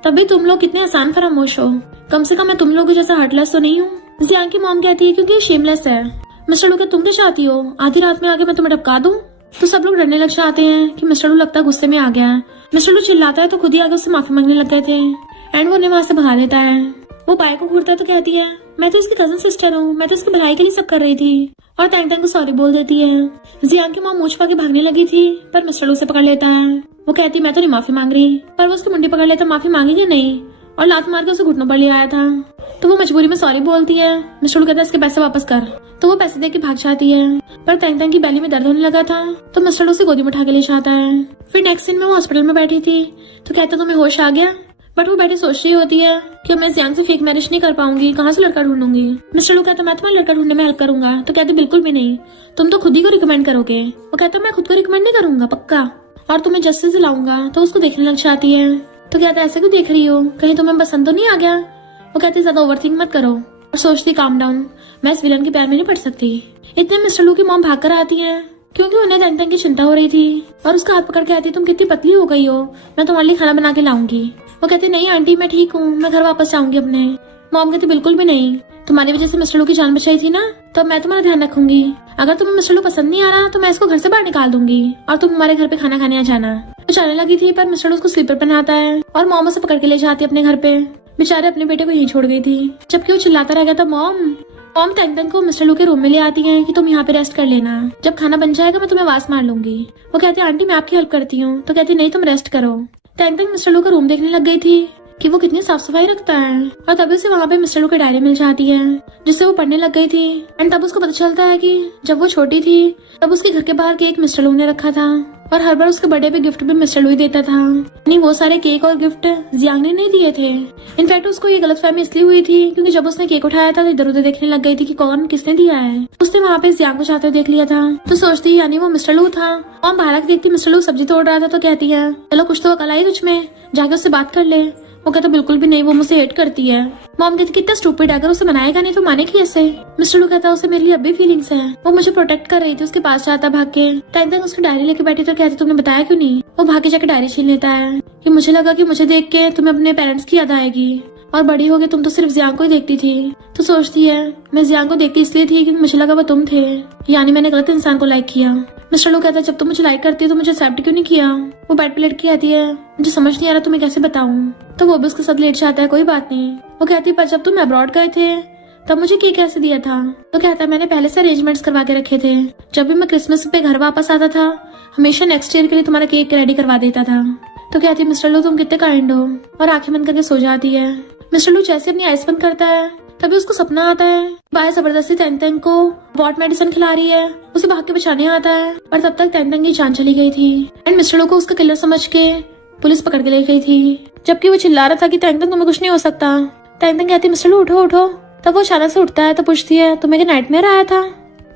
तभी तुम लोग कितने आसान फरामोश हो। कम से कम मैं तुम लोगों जैसा हर्टलेस तो नहीं हूँ। जियांग की मॉम कहती है क्योंकि शेमलेस है। मिस्टर लू क्या तुम क्या चाहती हो, आधी रात में आके मैं तुम्हें धपका दूं। तो सब लोग डरने लग जाते हैं कि मिस्टर लू लगता है गुस्से में आ गया है। मिस्टर लू चिल्लाता है तो खुद ही आगे उससे माफी मांगने लग गए थे एंड वो उन्हें वहाँ से भगा देता है। वो बाय को घूरता है तो कहती है मैं तो उसकी कजन सिस्टर हूँ, मैं तो उसकी भलाई के लिए सब कर रही थी। और टैंग टैंग को सॉरी बोल देती है। जियांग की मॉम मूंछ पा के भागने लगी थी पर मिस्टर लू से पकड़ लेता है। वो कहती मैं तो नहीं माफी मांग रही, पर वो उसकी मुंडी पकड़ लेता माफी मांगेगी नहीं और लात मार के उसे घुटनों पर ले आया था। तो वो मजबूरी में सॉरी बोलती है। मिस्टर लू कहता है इसके पैसे वापस कर। तो वो पैसे देके भाग जाती है। पर टैंग टैंग की बैली में दर्द होने लगा था तो मिस्टर लू उसे गोदी में उठा के ले जाता है। फिर नेक्स्ट सीन में वो हॉस्पिटल में बैठी थी तो कहता तुम्हें होश आ गया। बट वो बैठी सोच रही होती है कि मैं जियांग से फेक मैरिज नहीं कर पाऊंगी, कहाँ से लड़का ढूंढूंगी। मिस्टर लू कहता मैं तुम्हें लड़का ढूंढने में हेल्प करूंगा। तो कहते बिल्कुल भी नहीं, तुम तो खुद ही को रिकमेंड करोगे। वो कहता मैं खुद को रिकमेंड नहीं करूंगा पक्का, और तुम्हें जस्टिस दिलाऊंगा। तो उसको देखने लग जाती है। तो कहता ऐसे क्यों देख रही हो, कहीं तुम्हें पसंद तो नहीं आ गया। वो कहती ज्यादा ओवरथिंक मत करो और सोचती काम डाउन, मैं इस विलन के प्यार में नहीं पड़ सकती। इतने मिस्टर लू की मॉम भाग कर आती है क्योंकि उन्हें टैंग टैंग की चिंता हो रही थी और उसका हाथ पकड़ के आती तुम कितनी पतली हो गई हो, मैं तुम्हारे लिए खाना बना के लाऊंगी। वो कहती नहीं आंटी मैं ठीक हूँ, मैं घर वापस जाऊंगी अपने। मॉम कहती बिल्कुल भी नहीं, तुम्हारी वजह से मिस्टर लू की जान बचाई थी ना, तो मैं तुम्हारा ध्यान रखूंगी। अगर तुम्हें मिस्टर लू पसंद नहीं आ रहा तो मैं इसको घर से बाहर निकाल दूंगी और तुम हमारे घर पे खाना खाने आ जाना। वो जाने लगी थी पर मिस्टर लू उसको स्लीपर पहनाता है और मॉम उसे पकड़ के ले जाती है अपने घर पे। बेचारे अपने बेटे को यहीं छोड़ गई थी जबकि वो चिल्लाता रह गया था मॉम। मॉम टैंग टैंग को मिस्टर लू के रूम में ले आती है कि तुम यहाँ पे रेस्ट कर लेना, जब खाना बन जाएगा मैं तुम्हें आवाज मार लूंगी। वो कहती आंटी मैं आपकी हेल्प करती हूँ। तो कहती नहीं तुम रेस्ट करो। टैंग टैंग मिस्टर लू का रूम देखने लग गई थी कि वो कितनी साफ सफाई रखता है। और तभी उसे वहाँ पे मिस्टर लू की डायरी मिल जाती है जिससे वो पढ़ने लग गई थी। एंड तब उसको पता चलता है कि जब वो छोटी थी तब उसके घर के बाहर केक मिस्टर लू ने रखा था और हर बार उसके बर्थडे पे गिफ्ट भी मिस्टर लू ही देता था। यानी वो सारे केक और गिफ्ट जियांग ने नहीं दिए थे। इनफैक्ट उसको ये गलतफहमी इसलिए हुई थी क्योंकि जब उसने केक उठाया था तो इधर उधर देखने लग गई थी कि कौन किसने दिया है। उसने वहाँ पे जियांग को चाहते हुए देख लिया था तो सोचती यानी वो मिस्टर लू था। और बाहर देखती मिस्टर लू सब्जी तोड़ रहा था तो कहती है चलो कुछ तो अकल आई तुझ में, जाके उससे बात कर ले। वो कहता बिल्कुल भी नहीं, वो मुझसे हेट करती है। मॉम कहती कितना स्टूपिड है, अगर उसे मनाएगा नहीं तो मानेगी कैसे। मिस्टर लू कहता उसे मेरे लिए अब भी फीलिंग्स है, वो मुझे प्रोटेक्ट कर रही थी। उसके पास जाता भाग के, टैंग टैंग उसकी डायरी लेके बैठी तो कहती तुमने बताया क्यों नहीं। वो भाग के जाके डायरी छीन लेता है कि मुझे लगा कि मुझे देख के तुम्हें अपने पेरेंट्स की याद आएगी और बड़ी हो गई तुम तो सिर्फ जियांग को ही देखती थी। तो सोचती है मैं जियांग को देखती इसलिए थी क्योंकि मुझे लगा वो तुम थे, यानी मैंने गलत इंसान को लाइक किया। मिस्टर लू कहता है जब तुम मुझे लाइक करती है तो मुझे एक्सेप्ट क्यों नहीं किया। वो बेड पे लेट के कहती है मुझे समझ नहीं आ रहा तुम्हें कैसे बताऊं। तो वो भी उसके साथ लेट जाता है, कोई बात नहीं। वो कहती पर जब तुम अब्रॉड गए थे तब मुझे केक कैसे दिया था। तो कहता है मैंने पहले से अरेंजमेंट्स करवा के रखे थे, जब भी मैं क्रिसमस पे घर वापस आता था हमेशा नेक्स्ट ईयर के लिए तुम्हारा केक रेडी करवा देता था। तो कहती है मिस्टर लू तुम कितने काइंड हो, और आंखें बंद करके सो जाती है। मिस्टर लू जैसे अपनी आइस बंद करता है तभी उसको सपना आता है बाय जबरदस्ती टैंग टैंग को वॉट मेडिसिन खिला रही है। उसे भाग के बचाने आता है और तब तक टैंग टैंग की जान चली गई थी। एंड मिस्टर लू को उसका किलर समझ के पुलिस पकड़ के ले गई थी, जबकि वो चिल्ला रहा था कि टैंग टैंग तुम्हें कुछ नहीं हो सकता। टैंग टैंग कहती मिस्टर लू उठो उठो। तब वो अचानक से उठता है तो पूछती है तुम्हें क्या नाइटमेयर आया था,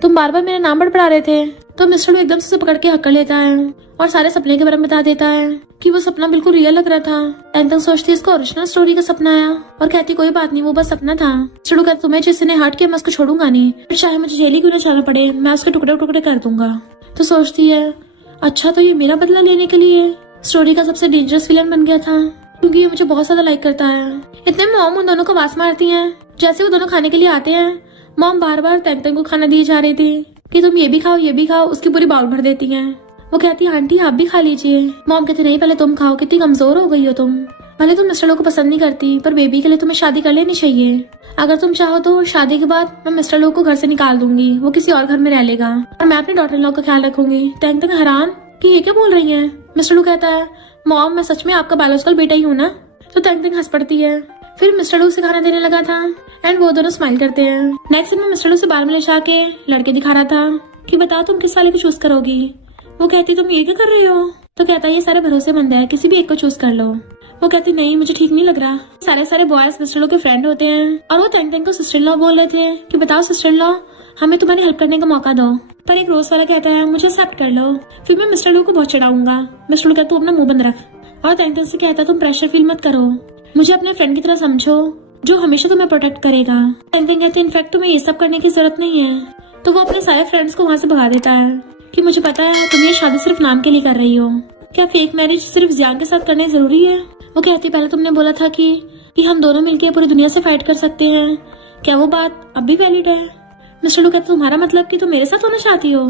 तुम बार बार मेरा नाम बड़बड़ा रहे थे। तो मिस्टर लू एकदम से उसे पकड़ के हक कर लेता है और सारे सपने के बारे में बता देता है कि वो सपना बिल्कुल रियल लग रहा था। टैंग टैंग सोचती है इसको ओरिजिनल स्टोरी का सपना आया और कहती कोई बात नहीं वो बस सपना था। मिस्टर लू कहता तुम्हें जिसने हर्ट किया मैं उसको छोड़ूंगा नहीं, फिर चाहे मुझे जेल ही क्यों ना जाना पड़े, मैं उसके टुकड़े टुकड़े कर दूंगा। तो सोचती है अच्छा तो ये मेरा बदला लेने के लिए स्टोरी का सबसे डेंजरस विलन बन गया था क्योंकि ये मुझे बहुत ज्यादा लाइक करता है। इतने में मॉम उन दोनों को आवाज मारती है। जैसे वो दोनों खाने के लिए आते हैं मॉम बार बार टैंग टैंग को खाना दी जा रही थी कि तुम ये भी खाओ ये भी खाओ, उसकी पूरी बाउल भर देती हैं। वो कहती है आंटी आप भी खा लीजिए। मॉम कहती नहीं पहले तुम खाओ, कितनी कमजोर हो गई हो तुम, भले तुम मिस्टर लू को पसंद नहीं करती पर बेबी के लिए तुम्हें शादी कर लेनी चाहिए। अगर तुम चाहो तो शादी के बाद मैं मिस्टर लू को घर से निकाल दूंगी, वो किसी और घर में रह लेगा और मैं अपने डॉटर इन लॉ का ख्याल रखूंगी। टैंग टैंग हैरान कि ये क्या बोल रही है। मिस्टर लू कहता है मॉम मैं सच में आपका बायोलॉजिकल बेटा ही हूँ ना। तो टैंग टैंग हंस पड़ती है। फिर मिस्टर लू से खाना देने लगा था एंड वो दोनों स्माइल करते हैं। नेक्स्ट दिन में मिस्टर लू से बाहर में ले जाके लड़के दिखा रहा था कि बताओ तुम किस वाले को चूज करोगी। वो कहती तुम ये क्या कर रहे हो। तो कहता है ये सारे भरोसेमंद है, किसी भी एक को चूज कर लो। वो कहती नहीं मुझे ठीक नहीं लग रहा। सारे बॉयज मिस्टर लू के फ्रेंड होते हैं और वो टैंग टैंग को सिस्टर इन लॉ बोल रहे थे कि बताओ सिस्टर इन लॉ हमें तुम्हारी हेल्प करने का मौका दो। पर एक रोज वाला कहता है मुझे एक्सेप्ट कर लो, फिर मैं मिस्टर लू को बहुत चढ़ाऊंगा। मिस्टर लू कहता तू अपना मुंह बंद रख और टैंग टैंग से कहता तुम प्रेशर फील मत करो, मुझे अपने फ्रेंड की तरह समझो जो हमेशा तुम्हें प्रोटेक्ट करेगा। टैंग टैंग कहते इनफैक्ट तुम्हें ये सब करने की जरूरत नहीं है। तो वो अपने सारे फ्रेंड्स को वहाँ से भगा देता है कि मुझे पता है तुम ये शादी सिर्फ नाम के लिए कर रही हो, क्या फेक मैरिज सिर्फ जियांग के साथ करना जरूरी है। वो कहती पहले तुमने बोला था कि हम दोनों मिलकर पूरी दुनिया से फाइट कर सकते हैं, क्या वो बात अब भी वैलिड है। मिस्टर लू कहता तुम्हारा मतलब कि तुम मेरे साथ होना चाहती हो।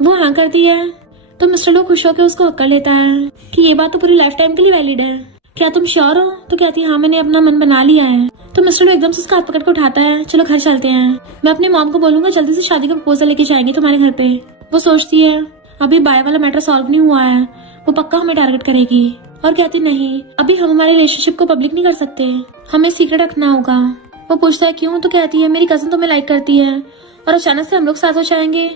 वो हाँ करती है तो मिस्टर लू खुश होकर उसको हक कर लेता है कि ये बात तो पूरी लाइफ टाइम के लिए वैलिड है, क्या तुम श्योर हो। तो कहती है हाँ मैंने अपना मन बना लिया है। तो मिस्टर लू एकदम से उसका हाथ पकड़ के उठाता है चलो घर चलते हैं, मैं अपनी मॉम को बोलूंगा जल्दी से शादी का प्रपोजल लेके जाएंगे तुम्हारे घर पे। वो सोचती है अभी बाय वाला मैटर सॉल्व नहीं हुआ है, वो पक्का हमें टारगेट करेगी। और कहती नहीं अभी हम हमारे रिलेशनशिप को पब्लिक नहीं कर सकते, हमें सीक्रेट रखना होगा। वो पूछता है क्यों। तो कहती है मेरी कजन तुम्हें लाइक करती है और अचानक से हम लोग साथ हो जाएंगे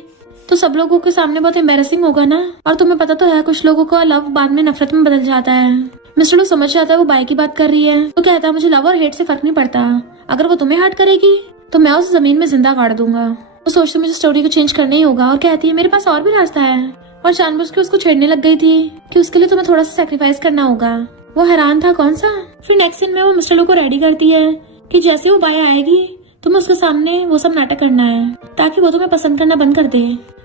तो सब लोगों के सामने बहुत एम्बैरेसिंग होगा ना, और तुम्हें पता तो है कुछ लोगों का लव बाद में नफरत में बदल जाता है। मिस्टर लू समझ जाता है वो बाय की बात कर रही है। तो कहता है मुझे लव और हेट से फर्क नहीं पड़ता, अगर वो तुम्हें हर्ट करेगी तो मैं उसे जमीन में जिंदा गाड़ दूंगा। वो सोचते मुझे स्टोरी को चेंज करना ही होगा और कहती है मेरे पास और भी रास्ता है, और जानबूझ के उसको छेड़ने लग गई थी कि उसके लिए तुम्हें थोड़ा सा सेक्रीफाइस करना होगा। वो हैरान था कौन सा। फिर नेक्स्ट सीन में वो मिस्टर लू को रेडी करती है कि जैसे वो बाय आएगी तुम्हें उसके सामने वो सब नाटक करना है ताकि वो तुम्हें पसंद करना बंद कर दे,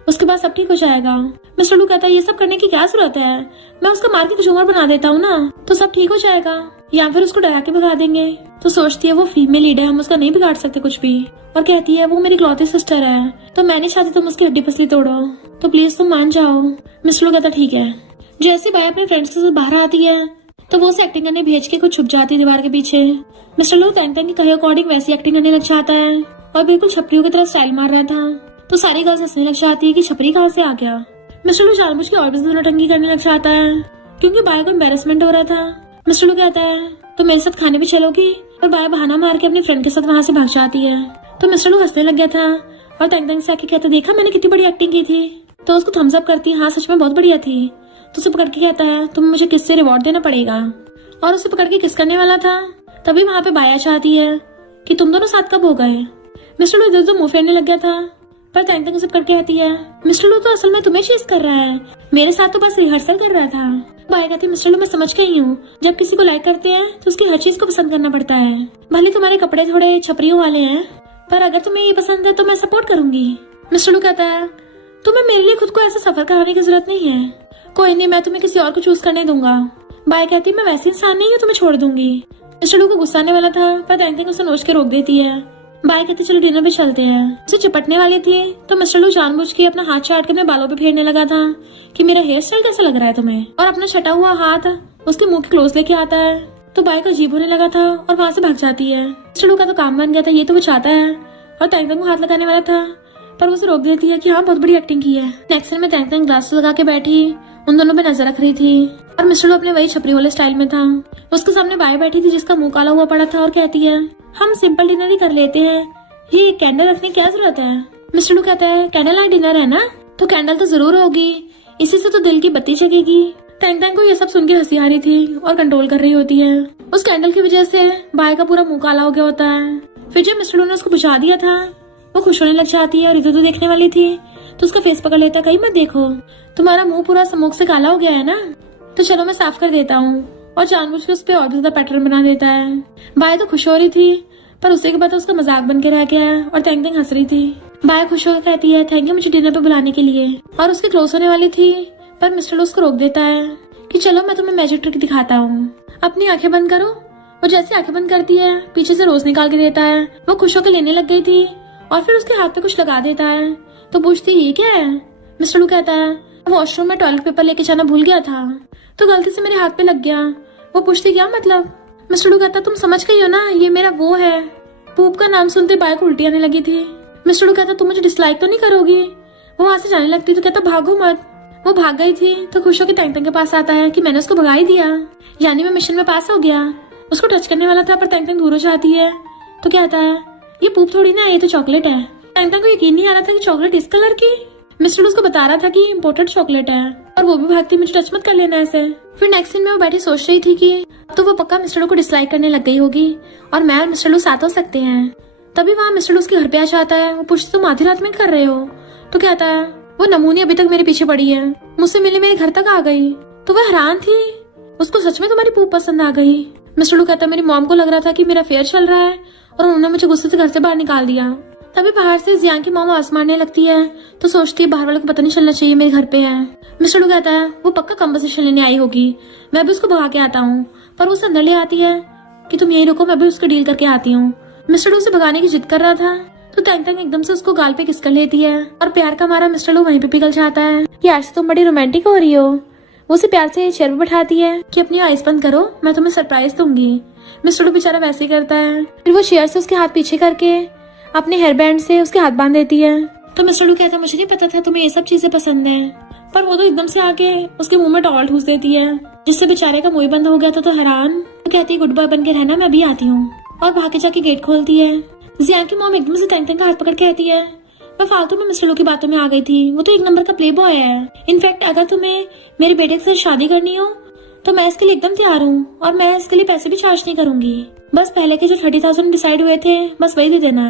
उसके बाद सब ठीक हो जाएगा। मिस्टर लू कहता है ये सब करने की क्या जरूरत है, मैं उसका मार के झूमर बना देता हूँ ना तो सब ठीक हो जाएगा, या फिर उसको डरा के भगा देंगे। तो सोचती है वो फीमेल लीड है, हम उसका नहीं बिगाड़ सकते कुछ भी। और कहती है वो मेरी इकलौती सिस्टर है तो मैं नहीं चाहती तुम उसकी हड्डी पसली तोड़ो, तो प्लीज तुम मान जाओ। मिस्टर लू कहता ठीक है। जैसे बाय अपने फ्रेंड्स के साथ बाहर आती है तो वो उसे एक्टिंग करने भेज के कुछ छुप जाती है दीवार के पीछे। मिस्टर लू टैंग टैंग के कहे अकॉर्डिंग वैसी एक्टिंग करने लग जाता है और बिल्कुल छपरियों की तरह स्टाइल मार रहा था। तो सारी गर्ल्स हंसने लग जाती है कि छपरी कहाँ से आ गया। मिस्टर लू जानबूझ के और भी नौटंकी करने लग जाता है क्योंकि बाय को एम्बैरेसमेंट हो रहा था। मिस्टर लू कहता है तो मेरे साथ खाने भी चलोगी, और बाया बहाना मार के अपने फ्रेंड के साथ वहाँ से भाग जाती है। तो मिस्टर लू हंसने लग गया था और तंग तंग से आके कहता देखा मैंने कितनी बड़ी एक्टिंग की थी। तो उसको थम्स अप करती है, हाँ सच में बहुत बढ़िया थी। तो उसे पकड़ के कहता है तुम्हें मुझे किस से रिवॉर्ड देना पड़ेगा, और उसे पकड़ के किस करने वाला था। तभी वहाँ पे बाया चाहती है कि तुम दोनों साथ कब हो गए। मिस्टर लू इधर उधर मुंह फेरने लग गया था, पर तंग तंग उसे पकड़ के कहती है मिस्टर लू तो असल में तुम्हें चीज कर रहा है, मेरे साथ तो बस रिहर्सल कर रहा था। बाया कहती मिस्टर लू मैं समझ गई हूँ, जब किसी को लाइक करते हैं तो उसकी हर चीज को पसंद करना पड़ता है। भले तुम्हारे कपड़े थोड़े छपरियों वाले हैं, पर अगर तुम्हें ये पसंद है तो मैं सपोर्ट करूंगी। मिस्टर लू कहता है तुम्हें मेरे लिए खुद को ऐसा सफर कराने की जरूरत नहीं है, कोई नहीं मैं तुम्हें किसी और को चूज करने दूंगा। बाया कहती मैं वैसी इंसान नहीं हूँ, तुम्हें छोड़ दूंगी। मिस्टर लू को गुस्सा आने वाला था, पर तंग तंग उसे नोच के रोक देती है। बाया कहती चलो डिनर पे चलते हैं। उसे चिपटने वाली थी तो मिस्टर लू जानबूझ के अपना हाथ चाट के अपने बालों पे फेरने लगा था कि मेरा हेयर स्टाइल कैसा लग रहा है तुम्हें, और अपना छटा हुआ हाथ उसके मुंह के क्लोज लेके आता है। तो बाया को अजीब होने लगा था और वहाँ से भाग जाती है। मिस्टर लू का तो काम बन गया था, ये तो वो चाहता है, और तंग तंग को हाथ लगाने वाला था, पर उसे रोक देती है कि हाँ बहुत बड़ी एक्टिंग की है। नेक्स्ट सीन में तंग तंग ग्लासेस लगा के बैठी उन दोनों पे नजर रख रही थी, और मिस्टर लू अपने वही छपरी वाले स्टाइल में था। उसके सामने बाया बैठी थी जिसका मुंह काला हुआ पड़ा था, और कहती है हम सिंपल डिनर ही कर लेते हैं, ये कैंडल रखने की क्या जरूरत है। मिस्टर लू कहता है कैंडल लाइट डिनर है ना, तो कैंडल तो जरूर होगी, इसी से तो दिल की बत्ती जगेगी। तंग तंग को ये सब सुन के हंसी आ रही थी और कंट्रोल कर रही होती है। उस कैंडल की वजह से बाया का पूरा मुंह काला हो गया होता है। फिर जब मिस्टर लू ने उसको बुझा दिया था वो खुश होने लग जाती है, और इधर उधर देखने वाली थी तो उसका फेस पकड़ लेता, कहीं मत देखो तुम्हारा मुंह पूरा स्मोक से काला हो गया है ना, तो चलो मैं साफ कर देता हूँ, और जानबूझ के उस पर और भी ज्यादा पैटर्न बना देता है। बाया तो खुश हो रही थी, पर उसी के बाद उसका मजाक बन के रह गया, और तंग तंग हंस रही थी। बाया खुश होकर कहती है थैंक यू मुझे डिनर पे बुलाने के लिए, और उसके क्लोज होने वाली थी, पर मिस्टर लू उसको रोक देता है कि चलो मैं तुम्हें मैजिक ट्रिक दिखाता हूँ, अपनी आंखें बंद करो। वो जैसे आंखें बंद करती है पीछे से रोज निकाल के देता है। वो खुश होकर लेने लग गई थी, और फिर उसके हाथ पे कुछ लगा देता है। तो पूछती ये क्या है। मिस्टर लू कहता है वॉशरूम में टॉयलेट पेपर लेके जाना भूल गया था, तो गलती से मेरे हाथ पे लग गया। वो पूछती क्या मतलब। मिस्टर लू कहता तुम समझ गई हो ना, ये मेरा वो है। पूप का नाम सुनते बाया को उल्टी आने लगी थी। मिस्टर लू कहता तुम मुझे डिसलाइक तो नहीं करोगी। वो वहां से जाने लगती तो कहता भागो मत। वो भाग गई थी तो खुश होकर तंग तंग के पास आता है कि मैंने उसको भगा ही दिया, यानी मैं मिशन में पास हो गया। उसको टच करने वाला था, पर तंग तंग दूर हो जाती है। तो कहता है ये पूप थोड़ी ना, ये तो चॉकलेट है। तंग तंग को यकीन नहीं आ रहा था कि चॉकलेट इस कलर की। मिस्टर उसको बता रहा था कि इम्पोर्टेड चॉकलेट है, और वो भी भागती मुझे टच मत कर लेना ऐसे। फिर नेक्स्ट सीन में वो बैठी सोच रही थी कि अब तो वो पक्का मिस्टर लू को डिसलाइक करने लग गई होगी, और मैं और मिस्टर लू साथ हो सकते हैं। तभी वहाँ मिस्टर लू उसके घर पे आ जाता है। वो पूछती तुम आधी रात में कर रहे हो। तो कहता है वो नमूनी अभी तक मेरे पीछे पड़ी है, मुझसे मिले मेरे घर तक आ गई। तो वह हैरान थी, उसको सच में तुम्हारी पूप पसंद आ गई। मिस्टर लू कहता है मेरी मॉम को लग रहा था कि मेरा अफेयर चल रहा है, और उन्होंने मुझे गुस्से से घर से बाहर निकाल दिया। तभी बाहर से जियान की मॉम आवाज मारने लगती है, तो सोचती है बाहर वालों को पता नहीं चलना चाहिए मेरे घर पे है। मिस्टर लू कहता है वो पक्का कम्पोजिशन लेने आई होगी, मैं भी उसको भगा के आता हूँ। पर वो अंदर ले आती है कि तुम यही रुको, मैं भी उसको डील करके आती हूँ। मिस्टर लू उसे भगाने की जिद कर रहा था, तो तंग तंग एकदम से उसको गाल पे किस कर लेती है, और प्यार का मारा मिस्टर लू वहीं पे पिघल जाता है कि आज तुम बड़ी रोमांटिक हो रही हो। वो उसे प्यार से चेयर पे बैठाती है कि अपनी आइस बंद करो, मैं तुम्हें सरप्राइज दूंगी। मिस्टर लू बेचारा वैसे ही करता है। फिर वो चेयर से उसके हाथ पीछे करके अपने हेयर बैंड से उसके हाथ बांध देती है। तो मिस्टर लू कहता है मुझे नहीं पता था तुम्हें ये सब चीजें पसंद है, पर वो तो एकदम से आके उसके मुंह में टॉवल ठूस देती है, जिससे बेचारे का मुंह बंद हो गया था। तो हैरान तो कहती है गुड बॉय बन के रहना, मैं अभी आती हूँ, और भागे जाके गेट खोलती है। जियान की मॉम एकदम से तंग तंग का हाथ पकड़ के कहती है मैं फालतू में मिस्टर लू की बातों में आ गई थी, वो तो एक नंबर का प्ले बॉय है। इनफैक्ट अगर तुम्हें मेरे बेटे के साथ शादी करनी हो तो मैं इसके लिए एकदम तैयार हूँ, और मैं इसके लिए पैसे भी चार्ज नहीं करूंगी, बस पहले के जो 30,000 डिसाइड हुए थे बस वही दे देना।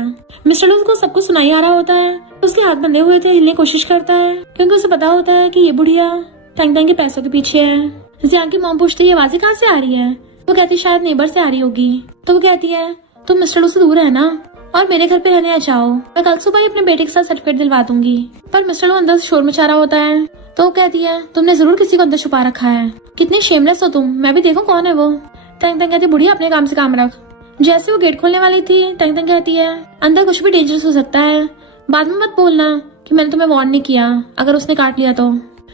मिस्टर लू को सब कुछ सुनाई आ रहा होता है, उसके हाथ बंधे हुए थे, हिलने की कोशिश करता है क्योंकि उसे पता होता है कि ये बुढ़िया तंग तंग के पैसों के पीछे है। जियान की मॉम पूछती है ये आवाजें कहाँ से आ रही है। वो कहती शायद नेबर से आ रही होगी। तो वो कहती है तुम मिस्टर लू से दूर है ना, और मेरे घर पे रहने आ जाओ, मैं कल सुबह ही अपने बेटे के साथ सर्टिफिकेट दिलवा दूंगी। पर मिस्टर लू अंदर से शोर मचा रहा होता है। तो वो कहती है तुमने जरूर किसी को अंदर छुपा रखा है, कितनी शेमलेस हो तुम, मैं भी देखूं कौन है वो। तंग तंग कहती बुढ़िया अपने काम से काम रख। जैसे वो गेट खोलने वाली थी तंग तंग कहती है अंदर कुछ भी डेंजरस हो सकता है, बाद में मत बोलना कि मैंने तुम्हें वार्न नहीं किया अगर उसने काट लिया तो।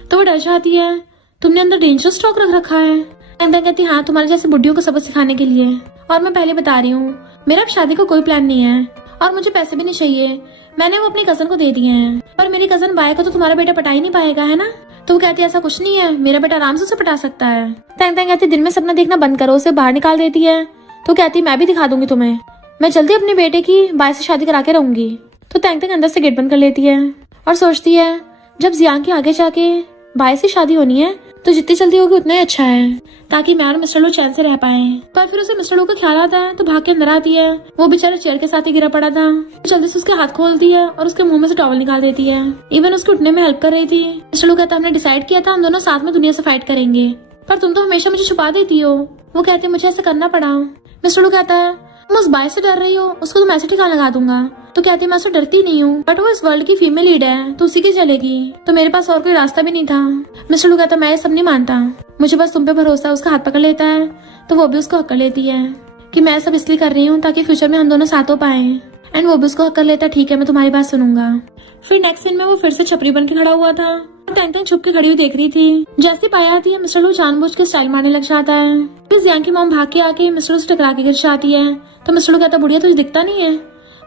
वो डर जाती है तुमने अंदर डेंजरस स्टॉक रख रखा है। तंग तंग कहती हाँ तुम्हारे जैसे बुढ़ियों को सबक सिखाने के लिए, और मैं पहले बता रही हूँ मेरा अब शादी का कोई प्लान नहीं है, और मुझे पैसे भी नहीं चाहिए, मैंने वो अपनी कजन को दे दिए हैं। पर मेरी कजन बाय को तो तुम्हारा बेटा पटा ही नहीं पाएगा है ना, तो वो कहती है ऐसा कुछ नहीं है, मेरा बेटा आराम से उसे पटा सकता है। तैंग तैंग कहती दिन में सपना देखना बंद करो, उसे बाहर निकाल देती है। तो कहती मैं भी दिखा दूंगी तुम्हें, मैं जल्दी अपने बेटे की बाय से शादी करा के रहूंगी। तो तैंग तैंग अंदर से गेट बंद कर लेती है और सोचती है जब जियांग की आगे जाके बाय से शादी होनी है तो जितनी जल्दी होगी उतना ही अच्छा है, ताकि मैं और मिस्टर लू चैन से रह पाए। पर फिर उसे मिस्टर लू का ख्याल आता है तो भाग के अंदर आती है। वो बेचारा चेयर के साथ ही गिरा पड़ा था। जल्दी से उसके हाथ खोलती है और उसके मुंह में से टॉवल निकाल देती है। इवन उसके उठने में हेल्प कर रही थी। मिस्टर लू कहता हमने डिसाइड किया था हम दोनों साथ में दुनिया से फाइट करेंगे, पर तुम तो हमेशा मुझे छुपा देती हो। वो कहते मुझे ऐसा करना पड़ा। मिस्टर लू कहता है तुम उस बाय से डर रही हो, उसको तुम ऐसे ठिकाना लगा दूंगा। तो कहती मैं उससे डरती नहीं हूँ, बट वो इस वर्ल्ड की फीमेल लीड है तो उसी की चलेगी, तो मेरे पास और कोई रास्ता भी नहीं था। मिस्टर लू कहता मैं ये सब नहीं मानता, मुझे बस तुम पे भरोसा है। उसका हाथ पकड़ लेता है तो वो भी उसको हक कर लेती है कि मैं सब इसलिए कर रही हूँ ताकि फ्यूचर में हम दोनों साथ हो पाए। एंड वो भी उसको हक कर लेता है ठीक है मैं तुम्हारी बात सुनूंगा। फिर नेक्स्ट सीन में वो फिर से छपरी बन के खड़ा हुआ था। तैंग तैंग छुप के खड़ी हुई देख रही थी। जैसे पाया आती है मिस्टर लू जानबूझ के स्टाइल मारने लग जाता है। फिर जियांग की मॉम भाग के आके मिस्टर लू से टकरा के गिर जाती है। तो मिस्टर लू कहता बुढ़िया तुझे दिखता नहीं है।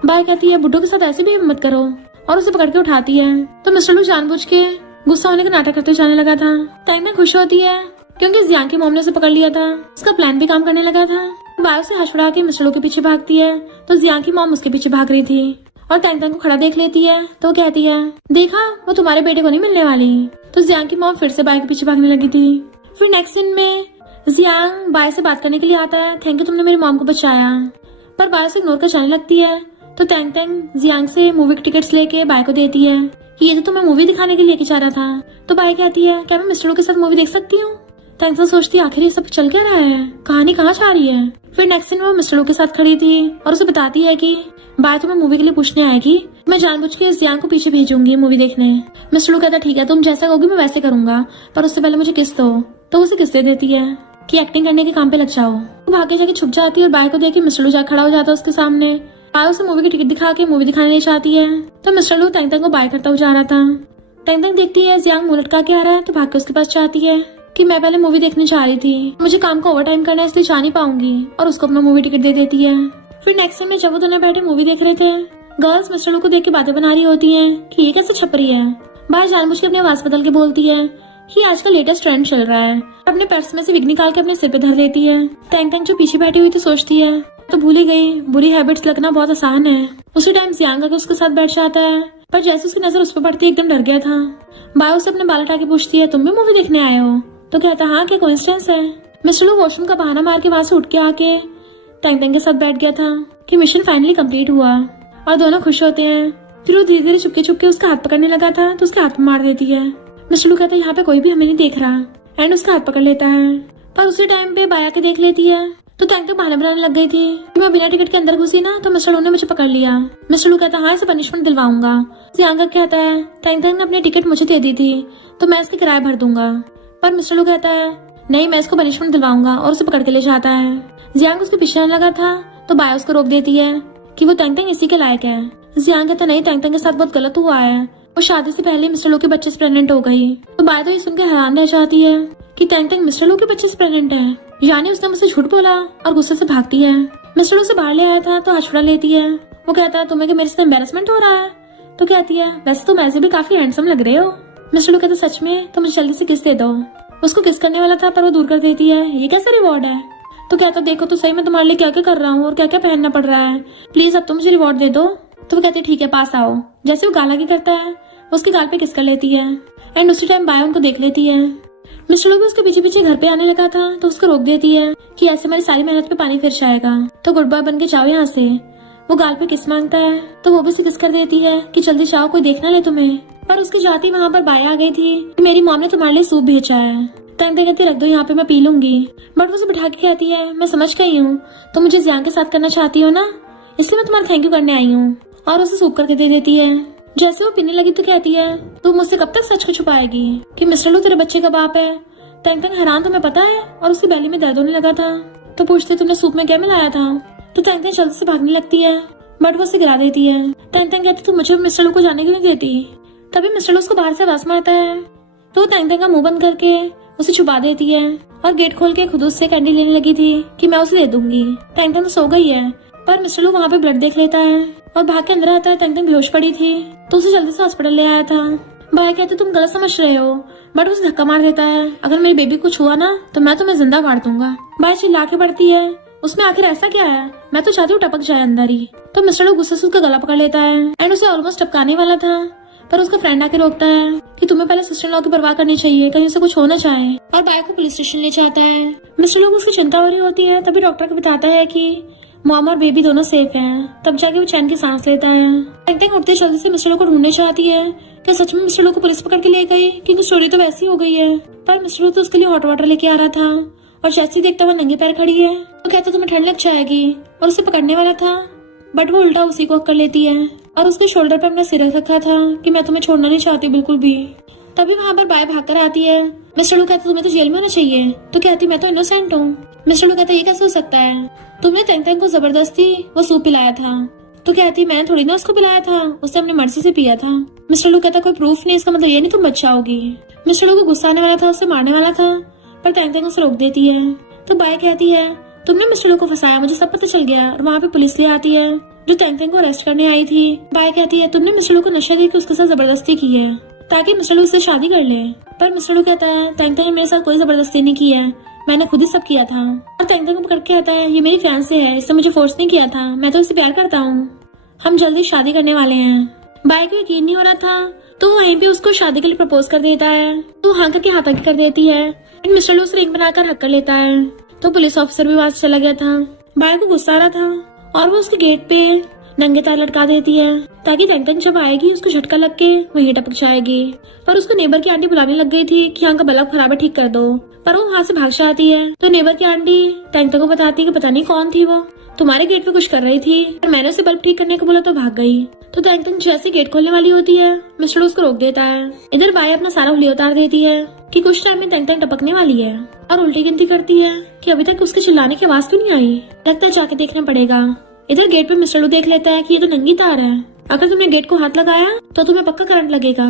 बाय कहती है बुड्ढों के साथ ऐसे भी मत करो और उसे पकड़ के उठाती है। तो मिस्टर लू जानबूझ के गुस्सा होने का नाटक करते जाने लगा था। तैंग तैंग खुश होती है क्योंकि जियांग की मॉम ने उसे पकड़ लिया था। उसका प्लान भी काम करने लगा था। बाय से हंस उड़ा के मिस्टर लू के पीछे भागती है तो जियांग की मॉम उसके पीछे भाग रही थी और तैंग तैंग को खड़ा देख लेती है। तो वो कहती है देखा वो तुम्हारे बेटे को नहीं मिलने वाली। तो जियांग की मॉम फिर से बाय के पीछे भागने लगी थी। फिर नेक्स्ट सीन में जियांग बाय से बात करने के लिए आता है। थैंक यू तुमने मेरी मॉम को बचाया। पर बाय से इग्नोर कर जाने लगती है। तो तैंग तैंग जियांग से मूवी के टिकट्स लेके बाय को देती है कि ये तो तुम्हें मूवी दिखाने के लिए लेके जा रहा था। तो बाय कहती है क्या मैं मिस्टर लू के साथ मूवी देख सकती हूँ। तैंग तैंग सोचती है आखिर ये सब चल क्या रहा है, कहानी कहाँ जा रही है। फिर नेक्स्ट सीन में वो मिस्टर लू के साथ खड़ी थी और उसे बताती है कि बाय तुम्हें मूवी के लिए पूछने आएगी, मैं जानबूझ के जियांग को पीछे भेजूंगी मूवी देखने। मिस्टर लू कहता ठीक है तुम जैसा कहोगी मैं वैसे करूंगा, पर उससे पहले मुझे किस दो। तो उसे किस दे देती है कि एक्टिंग करने के काम पे लग जाओ। वो भागे जाके छुप जाती है और बाय को देख के मिस्टर लू जाकर खड़ा हो जाता है उसके सामने। बाय उसे मूवी की टिकट दिखा के मूवी दिखाने ले जाती है। तो मिस्टर लू तैंग तैंग को बाय करता हुआ जा रहा था। तैंग तैंग देखती है जियांग मुंह लटका के आ रहा है तो भाग के उसके पास जाती है कि मैं पहले मूवी देखने जा रही थी, मुझे काम का ओवर टाइम करना है इसलिए जा नहीं पाऊंगी, और उसको अपना मूवी टिकट दे देती है। फिर नेक्स्ट सीन में जब वो दोनों बैठे मूवी देख रहे थे गर्ल्स मिस्टर लू को देख के बातें बना रही होती हैं कि ये कैसे छप रही है। बाय जानबूझ के अपनी आवाज बदल के बोलती है कि आजकल लेटेस्ट ट्रेंड चल रहा है। अपने पर्स में से विग निकाल के अपने सिर पे धर देती है। तैंग तैंग जो पीछे बैठी हुई थी सोचती है तो भूल ही गई बुरी हैबिट्स लगना बहुत आसान है। उसी टाइम जियांग आके उसके साथ बैठ जाता है, पर जैसे उसकी नजर उस पर पड़ती है एकदम डर गया था। बाय उसे अपने बाल हटा के पूछती है तुम भी मूवी देखने आए हो। तो कहता हाँ क्या कोइंसिडेंस है। मिस्टर लू वॉशरूम का बहाना मार के वहां से उठ के आके तैंग तैंग के साथ बैठ गया था कि मिशन फाइनली कंप्लीट हुआ और दोनों खुश होते हैं। फिर वो धीरे धीरे चुपके चुपके उसका हाथ पकड़ने लगा था तो उसके हाथ में मार देती है। मिस्टर लू कहता है यहाँ पे कोई भी हमें नहीं देख रहा एंड उसका हाथ पकड़ लेता है। पर उसी टाइम पे बाया के देख लेती है तो तैंग तैंग बहाना बनाने लग गई थी कि मैं बिना टिकट के अंदर घुसी ना तो मिस्टर लू ने मुझे पकड़ लिया। मिस्टर लू कहता हाँ इसे पनिशमेंट दिलवाऊंगा। जियांग कहता है तैंग तैंग ने अपनी टिकट मुझे दे दी थी तो मैं इसका किराया भर दूंगा। पर मिस्टर लू कहता है नहीं मैं इसको पनिशमेंट दिलवाऊंगा और उसे पकड़ के ले जाता है। जियांग उसके पीछे आने लगा था तो बाया उसको रोक देती है कि वो तैंग तैंग इसी के लायक है। जियांग कहता नहीं तैंग तैंग के साथ बहुत गलत हुआ है, वो शादी से पहले मिस्टर लू के बच्चे से प्रेग्नेंट हो गई। तो बाया तो ये सुनकर हैरान रह जाती है कि तैंग तैंग मिस्टर लू के बच्चे से प्रेग्नेंट है, यानी उसने मुझसे झूठ बोला, और गुस्से से भागती है। मिस्टर लू से बाहर ले आया था तो हाथ छुड़ा लेती है। वो कहता है तुम्हें कि मेरे से एम्बेरसमेंट हो रहा है। तो कहती है वैसे तुम ऐसे भी काफी हैंडसम लग रहे हो। मिस्टर लू कहता सच में, तो मुझे जल्दी से किस दे दो। उसको किस करने वाला था पर वो दूर कर देती है, ये कैसा रिवॉर्ड है। तो कहता देखो तो सही मैं तुम्हारे लिए क्या क्या कर रहा हूँ और क्या क्या पहनना पड़ रहा है, प्लीज अब तो मुझे रिवॉर्ड दे दो। तो वो कहती है ठीक है पास आओ। जैसे वो गाल आगे करता है वो उसके गाल पे किस कर लेती है एंड उसी टाइम बाया उनको देख लेती है। मिस्टर लू भी उसके पीछे पीछे घर पे आने लगा था तो उसको रोक देती है कि ऐसे हमारी सारी मेहनत पे पानी फिर जाएगा, तो गुड बॉय बन के जाओ यहाँ से। वो गाल पे किस मांगता है तो वो भी उसे किस कर देती है कि जल्दी जाओ कोई देख ना ले तुम्हें। पर उसकी जाती वहाँ पर बाया आ गई थी कि मेरी मॉम ने तुम्हारे लिए सूप भेजा है। तैंग तैंग कहती रख दो यहाँ पे मैं पी लूंगी। बट वो उसे बिठा के कहती है मैं समझ गई हूँ तो मुझे जियांग के साथ करना चाहती हो ना, इसलिए मैं तुम्हारा थैंक यू करने आई हूँ, और उसे सूप करके दे देती है। जैसे वो पीने लगी तो कहती है तू मुझसे कब तक सच को छुपाएगी कि मिस्टर लू तेरे बच्चे का बाप है। तैंग तैंग हैरान तुम्हें पता है, और उसकी बैली में दर्द होने लगा था तो पूछते तुमने सूप में क्या मिलाया था। तो तैंग तैंग जल्दी से भागने लगती है बट वो उसे गिरा देती है। तैंग तैंग कहती तू मुझे मिस्टर लू को जाने क्यों नहीं देती। तभी मिस्टर लू उसको बाहर से आवाज मारता है तो तैंग तैंग का मुंह बंद करके उसे छुपा देती है और गेट खोल के खुद उससे कैंडी लेने लगी थी कि मैं उसे दे दूंगी। तैंग तैंग तो सो गई है पर मिस्टर लू वहाँ पे ब्लड देख लेता है और भाग के अंदर आता है। तैंग तैंग बेहोश पड़ी थी तो उसे जल्दी से हॉस्पिटल ले आया था। बाय कहते तुम गलत समझ रहे हो, बट उसे धक्का मार देता है, अगर मेरी बेबी को छुआ ना तो मैं तुम्हें जिंदा गाड़ दूंगा। बाय चिल्ला के पड़ती है, उसमें आखिर ऐसा क्या है, मैं तो चाहती हूँ टपक जाए अंदर ही। तो मिस्टर लू गुस्से से उसका गला पकड़ लेता है एंड उसे ऑलमोस्ट टपकाने वाला था, पर उसका फ्रेंड आके रोकता है कि तुम्हें पहले सिस्टर इन लॉ की परवाह करनी चाहिए, कहीं उसे कुछ हो ना चाहे, और बाय को पुलिस स्टेशन ले जाता है। मिस्टर लू को उसकी चिंता हो रही होती है, तभी डॉक्टर को बताता है कि मॉम और बेबी दोनों सेफ हैं। तब जाके वो चैन की सांस लेता है। टैंग उठते जल्दी से मिस्टर लू को ढूंढने चाहती है, क्या सच में मिस्टर लू को पुलिस पकड़ के ले गई, क्योंकि स्टोरी तो वैसी हो गई है। पर मिस्टर लू तो उसके लिए हॉट वाटर लेके आ रहा था, और जैसे ही देखता हुआ नंगे पैर खड़ी है तो कहता तुम्हें ठंड लग जाएगी, और उसे पकड़ने वाला था, बट वो उल्टा उसी को कर लेती है और उसके शोल्डर पर अपना सिर रखा था कि मैं तुम्हें छोड़ना नहीं चाहती बिल्कुल भी। तभी वहाँ पर बाय भागकर आती है। मिस्टर लू कहता तुम्हें तो जेल में होना चाहिए, तो कहती मैं तो इनोसेंट हूँ। मिस्टर लू कहता ये कैसे हो सकता है, तुमने टैंग को जबरदस्ती वो सूप पिलाया था। तो कहती मैंने थोड़ी ना उसको पिलाया था, उसने अपनी मर्जी से पिया था। मिस्टर लू कहता कोई प्रूफ नहीं, इसका मतलब ये नहीं तुम बच्चा होगी। मिस्टर लू को गुस्सा आने वाला था, उसे मारने वाला था, पर टैंग उसे रोक देती है। तो बाय कहती है तुमने मिस्टर लू को फंसाया, मुझे सब पता चल गया। और वहाँ पे पुलिस ले आती है जो टैंग को अरेस्ट करने आई थी। बाय कहती है तुमने मिस्टर लू को नशा देकर उसके साथ जबरदस्ती की है ताकि मिस्टर लू उससे शादी कर ले। पर मिस्टर लू कहता है टैंग ने मेरे साथ कोई जबरदस्ती नहीं की है, मैंने खुद ही सब किया था। और टैंग को पकड़ के आता है ये मेरी फियांसे है, इससे मुझे फोर्स नहीं किया था, मैं तो इससे प्यार करता हूँ, हम जल्दी शादी करने वाले हैं। बाय को यकीन नहीं हो रहा था, तो वहीं पे उसको शादी के लिए प्रपोज कर देता है। तो हाँ करके हाथ आगे कर देती है। मिस्टर लू उसे रिंग बनाकर हक कर लेता है। तो पुलिस ऑफिसर भी वहां से चला गया था। बाय को गुस्सा आ रहा था और वो उसके गेट पे नंगे तार लटका देती है ताकि टैंग जब आएगी उसको झटका लग के वहीं टपक जाएगी। पर उसको नेबर की आंटी बुलाने लग गई थी कि यहाँ का बल्ब खराब है, ठीक कर दो, पर वो वहाँ से भाग जाती है। तो नेबर की आंटी टैंग को बताती है कि पता नहीं कौन थी वो, तुम्हारे गेट पे कुछ कर रही थी, और मैंने उसे बल्ब ठीक करने को बोला तो भाग गई। तो टैंग जैसे गेट खोलने वाली होती है मिस्टर लू उसको रोक देता है। इधर बाय अपना सारा हुलिया उतार देती है कि कुछ टाइम में टैंग टपकने वाली है, और उल्टी गिनती करती है कि अभी तक उसके चिल्लाने की आवाज क्यों नहीं आई, लगता है जाके देखना पड़ेगा। इधर गेट पे मिस्टर लू देख लेता है कि ये तो नंगी तार है, अगर तुमने गेट को हाथ लगाया तो तुम्हें पक्का करंट लगेगा।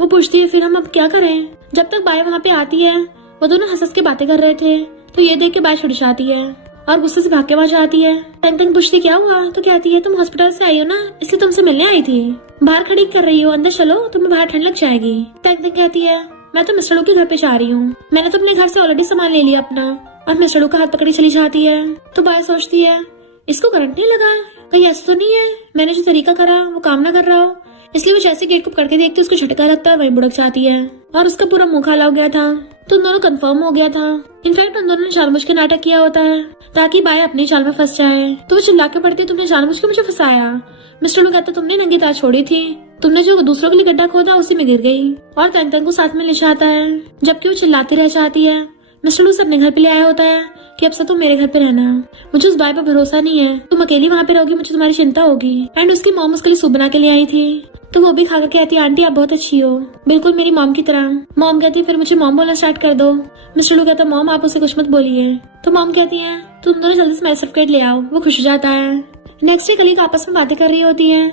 वो पूछती है फिर हम अब क्या करें। जब तक बाय वहाँ पे आती है वो दोनों हंस के बातें कर रहे थे, तो ये देख के बाय छुड़ जाती है और गुस्से से भाग के वहाँ जाती है। टैंग पूछती क्या हुआ, तो कहती है तुम हॉस्पिटल से आई हो ना, इसलिए तुमसे मिलने आई थी, बाहर खड़ी कर रही हो, अंदर चलो, तुम्हें बाहर ठंड लग जाएगी। टैंग कहती है मैं तो मिस्टर लू के घर पे जा रही हूँ, मैंने तो अपने घर से ऑलरेडी सामान ले लिया अपना, और मिस्टर लू का हाथ पकड़ी चली जाती है। तो बाय सोचती है इसको करंट नहीं लगा, कहीं ऐसा तो नहीं है मैंने जो तरीका करा वो काम ना कर रहा हो, इसलिए वो जैसे गेट को पकड़ के देखती है उसको झटका लगता है, वहीं बुड़क जाती है और उसका पूरा मुंह काला हो गया था। तो उन दोनों कंफर्म हो गया था। इनफैक्ट उन दोनों ने जानबूझ के नाटक किया होता है ताकि बाय अपनी चाल में फंस जाए। तो वो चिल्ला के पड़ती तुमने जानबूझ के मुझे फंसाया। मिस्टर लू कहता तुमने नंगी तार छोड़ी थी, तुमने जो दूसरों के लिए गड्ढा खोदा उसी में गिर गई, और टैंग को साथ में ले जाता है, जबकि वो चिल्लाती रह जाती है। मिस्टर लू से अपने घर पे ले आया होता है कि अब से तुम मेरे घर पे रहना, मुझे उस बाय पर भरोसा नहीं है, तुम अकेली वहाँ पे रहोगी, मुझे तुम्हारी चिंता होगी। एंड उसकी मॉम उसके लिए सूप बना के ले आई थी, तो वो भी खाकर कहती है आंटी आप बहुत अच्छी हो, बिल्कुल मेरी मॉम की तरह। मॉम कहती है फिर मुझे मॉम बोलना स्टार्ट कर दो। मिस्टर लू कहता मॉम आप उसे कुछ मत बोलिए। तो मॉम कहती है तुम दोनों जल्दी से मैथ सर्टिफिकेट ले आओ। वो खुश हो जाता है। नेक्स्ट डे कलीग आपस में बातें कर रही होती है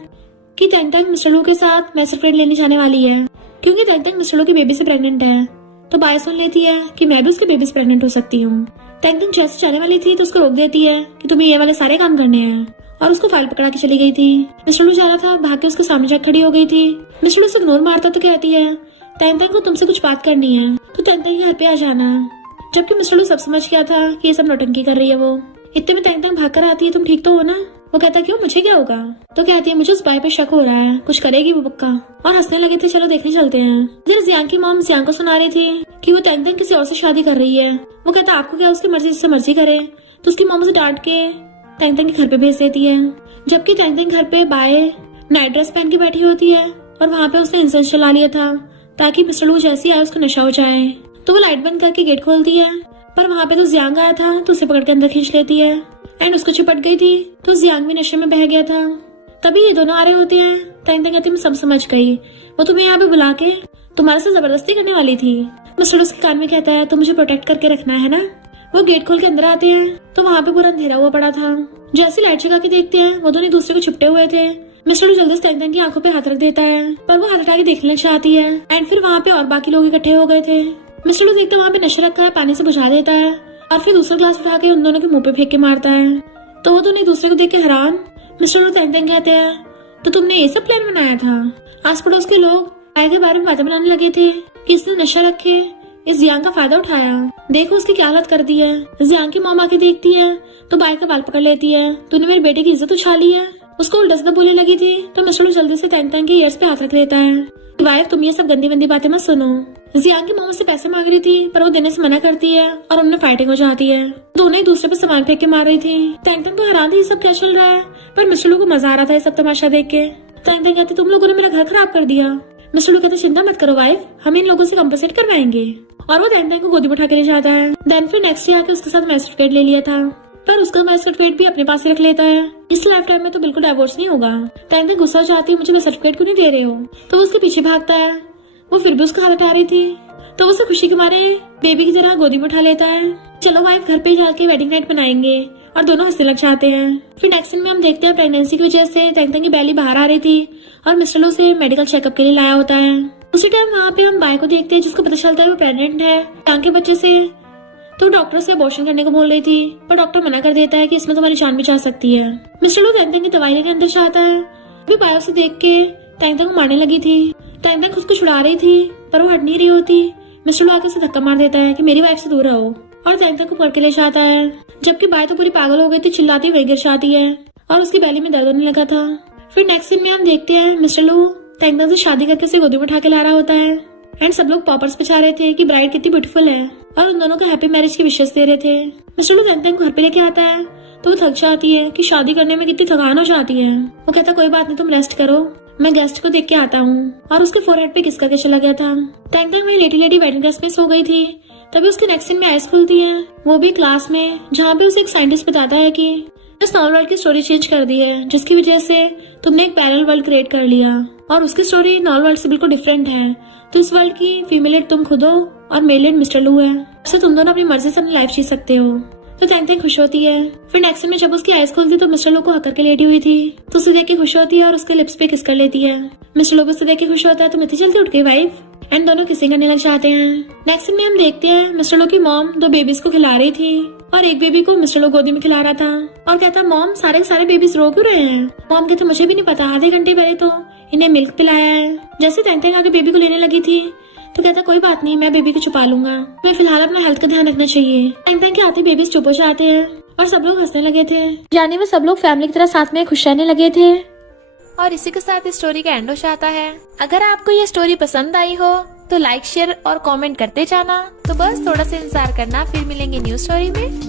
कि टैंग मिस्टर लू के साथ मैथ सर्टिफिकेट लेने जाने वाली है, क्योंकि टैंग मिस्टर लू की बेबी से प्रेग्नेंट है। तो बाय सुन लेती है कि मैं भी उसके बेबी से प्रेग्नेंट हो सकती हूँ। टैंग जैसे जाने वाली थी तो उसको रोक देती है कि तुम्हें ये वाले सारे काम करने हैं, और उसको फाइल पकड़ा के चली गई थी। मिस्टर लू जा रहा था, भाग के उसके सामने जाकर खड़ी हो गई थी। मिस्टर लू उसे इग्नोर मारता तो कहती है टैंग को तुमसे कुछ बात करनी है, तो टैंग के घर पे आ जाना। जबकि मिस्टर लू सब समझ गया था कि ये सब नौटंकी कर रही है। वो इतने में टैंग भाग कर आती है तुम ठीक तो हो ना। वो कहता क्यों मुझे क्या होगा। तो कहती है मुझे उस बाय पे शक हो रहा है, कुछ करेगी वो पक्का, और हंसने लगे थे चलो देखने चलते हैं। इधर जियांग की मॉम जियांग को सुना रही थी कि वो टैंग किसी और से शादी कर रही है। वो कहता आपको क्या, उसकी मर्जी जिससे मर्जी करे। तो उसकी मॉम उसे डांट के टैंग के घर पे भेज देती है, जबकि टैंग घर पे बाय नाइट ड्रेस पहन के बैठी होती है, और वहाँ पे उसने इंसेंस चला लिया था ताकि मिस्टर लू जैसे आए उसको नशा हो जाए। तो वो लाइट बंद करके गेट खोलती है, पर वहाँ पे तो जियांग आया था तो उसे पकड़ के अंदर खींच लेती है, एंड उसको चिपट गई थी तो जियांग भी नशे में बह गया था। तभी ये दोनों आ रहे होते हैं। टैंग कहती मैं सब समझ गई, वो तुम्हें यहाँ पे बुला के तुम्हारे से जबरदस्ती करने वाली थी। मिस्टर उसके कान में कहता है तो मुझे प्रोटेक्ट करके रखना है ना। वो गेट खोल के अंदर आते हैं तो वहाँ पे पूरा अंधेरा हुआ पड़ा था। जैसे लाइट जगा के देखते हैं वो दोनों दूसरे को छिपटे हुए थे। मिस्टर जल्दी से टैंग की आंखों पे हाथ रख देता है, पर वो हाथ हटा के देखने चाहती है, एंड फिर वहाँ पे और बाकी लोग इकट्ठे हो गए थे। मिस्टर देखते वहाँ पे नशा रखा है, पानी से बुझा देता है, और फिर दूसरा ग्लास उठा के उन दोनों के मुंह पे फेंक के मारता है। तो वो दोनों एक दूसरे को देख के हैरान। मिस्टर टैंग कहते हैं तो तुमने ये सब प्लान बनाया था। आस पड़ोस के लोग बाय के बारे में बातें बनाने लगे थे कि इसने नशा रखे इस जियांग का फायदा उठाया। देखो उसकी क्या हालत कर दी है। जियांग की मॉम आके देखती है तो बाय का बाल पकड़ लेती है। तूने मेरे बेटे की इज्जत उछाली ली है। उसको उल्टा सीधा बोलने लगी थी तो मिस्टर लू जल्दी से तैंग तैंग के ईयर्स पे हाथ रख लेता है। वाइफ तुम ये सब गंदी वंदी बातें मत सुनो। जियांग की मॉम से पैसे मांग रही थी पर वो देने से मना करती है और उनमें फाइटिंग हो जाती है। दोनों एक दूसरे पे सामान फेंक के मार रही थी। तैंग तैंग तो हैरान थी ये सब क्या चल रहा है, पर मिस्टर लू को मजा आ रहा था ये सब तमाशा देख के। तैंग तैंग कहती तुम लोगों ने मेरा घर खराब कर दिया। मिस्टर लू कहते चिंता मत करो वाइफ, हम इन लोगों से कंपनसेट करवाएंगे। और वो तैंग तैंग को गोदी में उठा के ले जाता है। देन फिर नेक्स्ट डे आके उसके साथ मैरिज सर्टिफिकेट ले लिया था, पर उसका मैरिज सर्टिफिकेट भी अपने पास ही रख लेता है। इस लाइफ टाइम में तो बिल्कुल डिवोर्स नहीं होगा। तैंग तैंग गुस्सा चाहती है मुझे मैरिज सर्टिफिकेट क्यों नहीं दे रहे हो, तो वो उसके पीछे भागता है। वो फिर भी उसका हाथ हटा रही थी तो वो उसे खुशी के मारे बेबी की तरह गोदी में उठा लेता है। चलो वाइफ घर पे जाके वेडिंग नाइट बनाएंगे, और दोनों हंसने लग जाते हैं। फिर नेक्स्ट सीन में हम देखते हैं प्रेगनेंसी की वजह से तैंग तैंग की बेली बाहर आ रही थी और मिस्टर लू से मेडिकल चेकअप के लिए लाया होता है। उसी टाइम वहाँ पे हम बाय को देखते हैं जिसको पता चलता है वो प्रेग्नेंट है टांग के बच्चे से। तो डॉक्टर से अबॉर्शन करने को बोल रही थी पर डॉक्टर मना कर देता है कि इसमें तुम्हारी जान भी जा सकती है। मिस्टर लू तैंग तैंग की दवाई लेने अंदर जाता है। भी बाय उसे देख के तैंग तैंग को मारने लगी थी। तैंग तैंग उसको छुड़ा रही थी पर वो हट नहीं रही होती। मिस्टर लू आकर उसे धक्का मार देता है कि मेरी वाइफ से दूर रहो, और तैंग तैंग को पकड़ के ले जाता है। जबकि बाय तो पूरी पागल हो गई थी, चिल्लाती वही गिर जाती है और उसकी बेली में दर्द होने लगा था। फिर नेक्स्ट सीन में हम देखते हैं मिस्टर लू तैंग तैंग से शादी करके उसे गोदी में उठा के ला रहा होता है। एंड सब लोग पॉपर्स पे चाह रहे थे कि ब्राइड कितनी ब्यूटीफुल है और उन दोनों को हैप्पी मैरिज की विशेष दे रहे थे। मिस्टर लू तैंग तैंग को घर पे लेके आता है तो वो थक जाती है कि शादी करने में कितनी थकान हो जाती है। वो कहता कोई बात नहीं तुम रेस्ट करो, मैं गेस्ट को देख के आता हूँ, और उसके फोरहेड पे किस करके चला गया था। तैंग तैंग वही लेटी लेटी वेडिंग ड्रेस में सो गई थी। तभी उसके नेक्स्ट सीन में आइज खुलती है, वो भी क्लास में, जहाँ पे उसे एक साइंटिस्ट बताता है कि इस नॉवल वर्ल्ड की स्टोरी चेंज कर दी है जिसकी वजह से तुमने एक पैरेलल वर्ल्ड क्रिएट कर लिया और उसकी स्टोरी नॉवल वर्ल्ड से बिल्कुल डिफरेंट है। तो इस वर्ल्ड की फीमेल लीड तुम खुद हो और मेल लीड मिस्टर लू है, इससे तुम दोनों अपनी मर्जी से अपनी लाइफ जी सकते हो। तो तैंग तैंग खुश होती है। फिर नेक्स्ट सीन में जब उसकी आइज खुलती तो मिस्टर लू को हक करके लेटी हुई थी, तो उसे देख के खुश होती है और उसके लिप्स पे किस कर लेती है। मिस्टर लू उसे देख के खुश होता है तो इतनी जल्दी उठ गई वाइफ, एंड दोनों किसिंग करने लग जाते हैं। नेक्स्ट सीन में हम देखते हैं मिस्टर लू की मॉम दो बेबीज को खिला रही थी और एक बेबी को मिस्टर लू गोदी में खिला रहा था और कहता मॉम सारे के सारे बेबीज रो क्यों रहे हैं। मॉम कहते मुझे भी नहीं पता, आधे घंटे पहले तो इन्हें मिल्क पिलाया है। जैसे तैंग तैंग आगे बेबी को लेने लगी थी तो कहता कोई बात नहीं, मैं बेबी को छुपा लूंगा, मैं फिलहाल अपना हेल्थ का ध्यान रखना चाहिए। तैंग तैंग के आते बेबीज चुप हो जाते हैं और सब लोग हंसने लगे थे, यानी वो सब लोग फैमिली की तरह साथ में खुश रहने लगे थे। और इसी के साथ इस स्टोरी का एंड हो जाता है। अगर आपको ये स्टोरी पसंद आई हो तो लाइक शेयर और कमेंट करते जाना। तो बस थोड़ा सा इंतजार करना, फिर मिलेंगे न्यू स्टोरी में।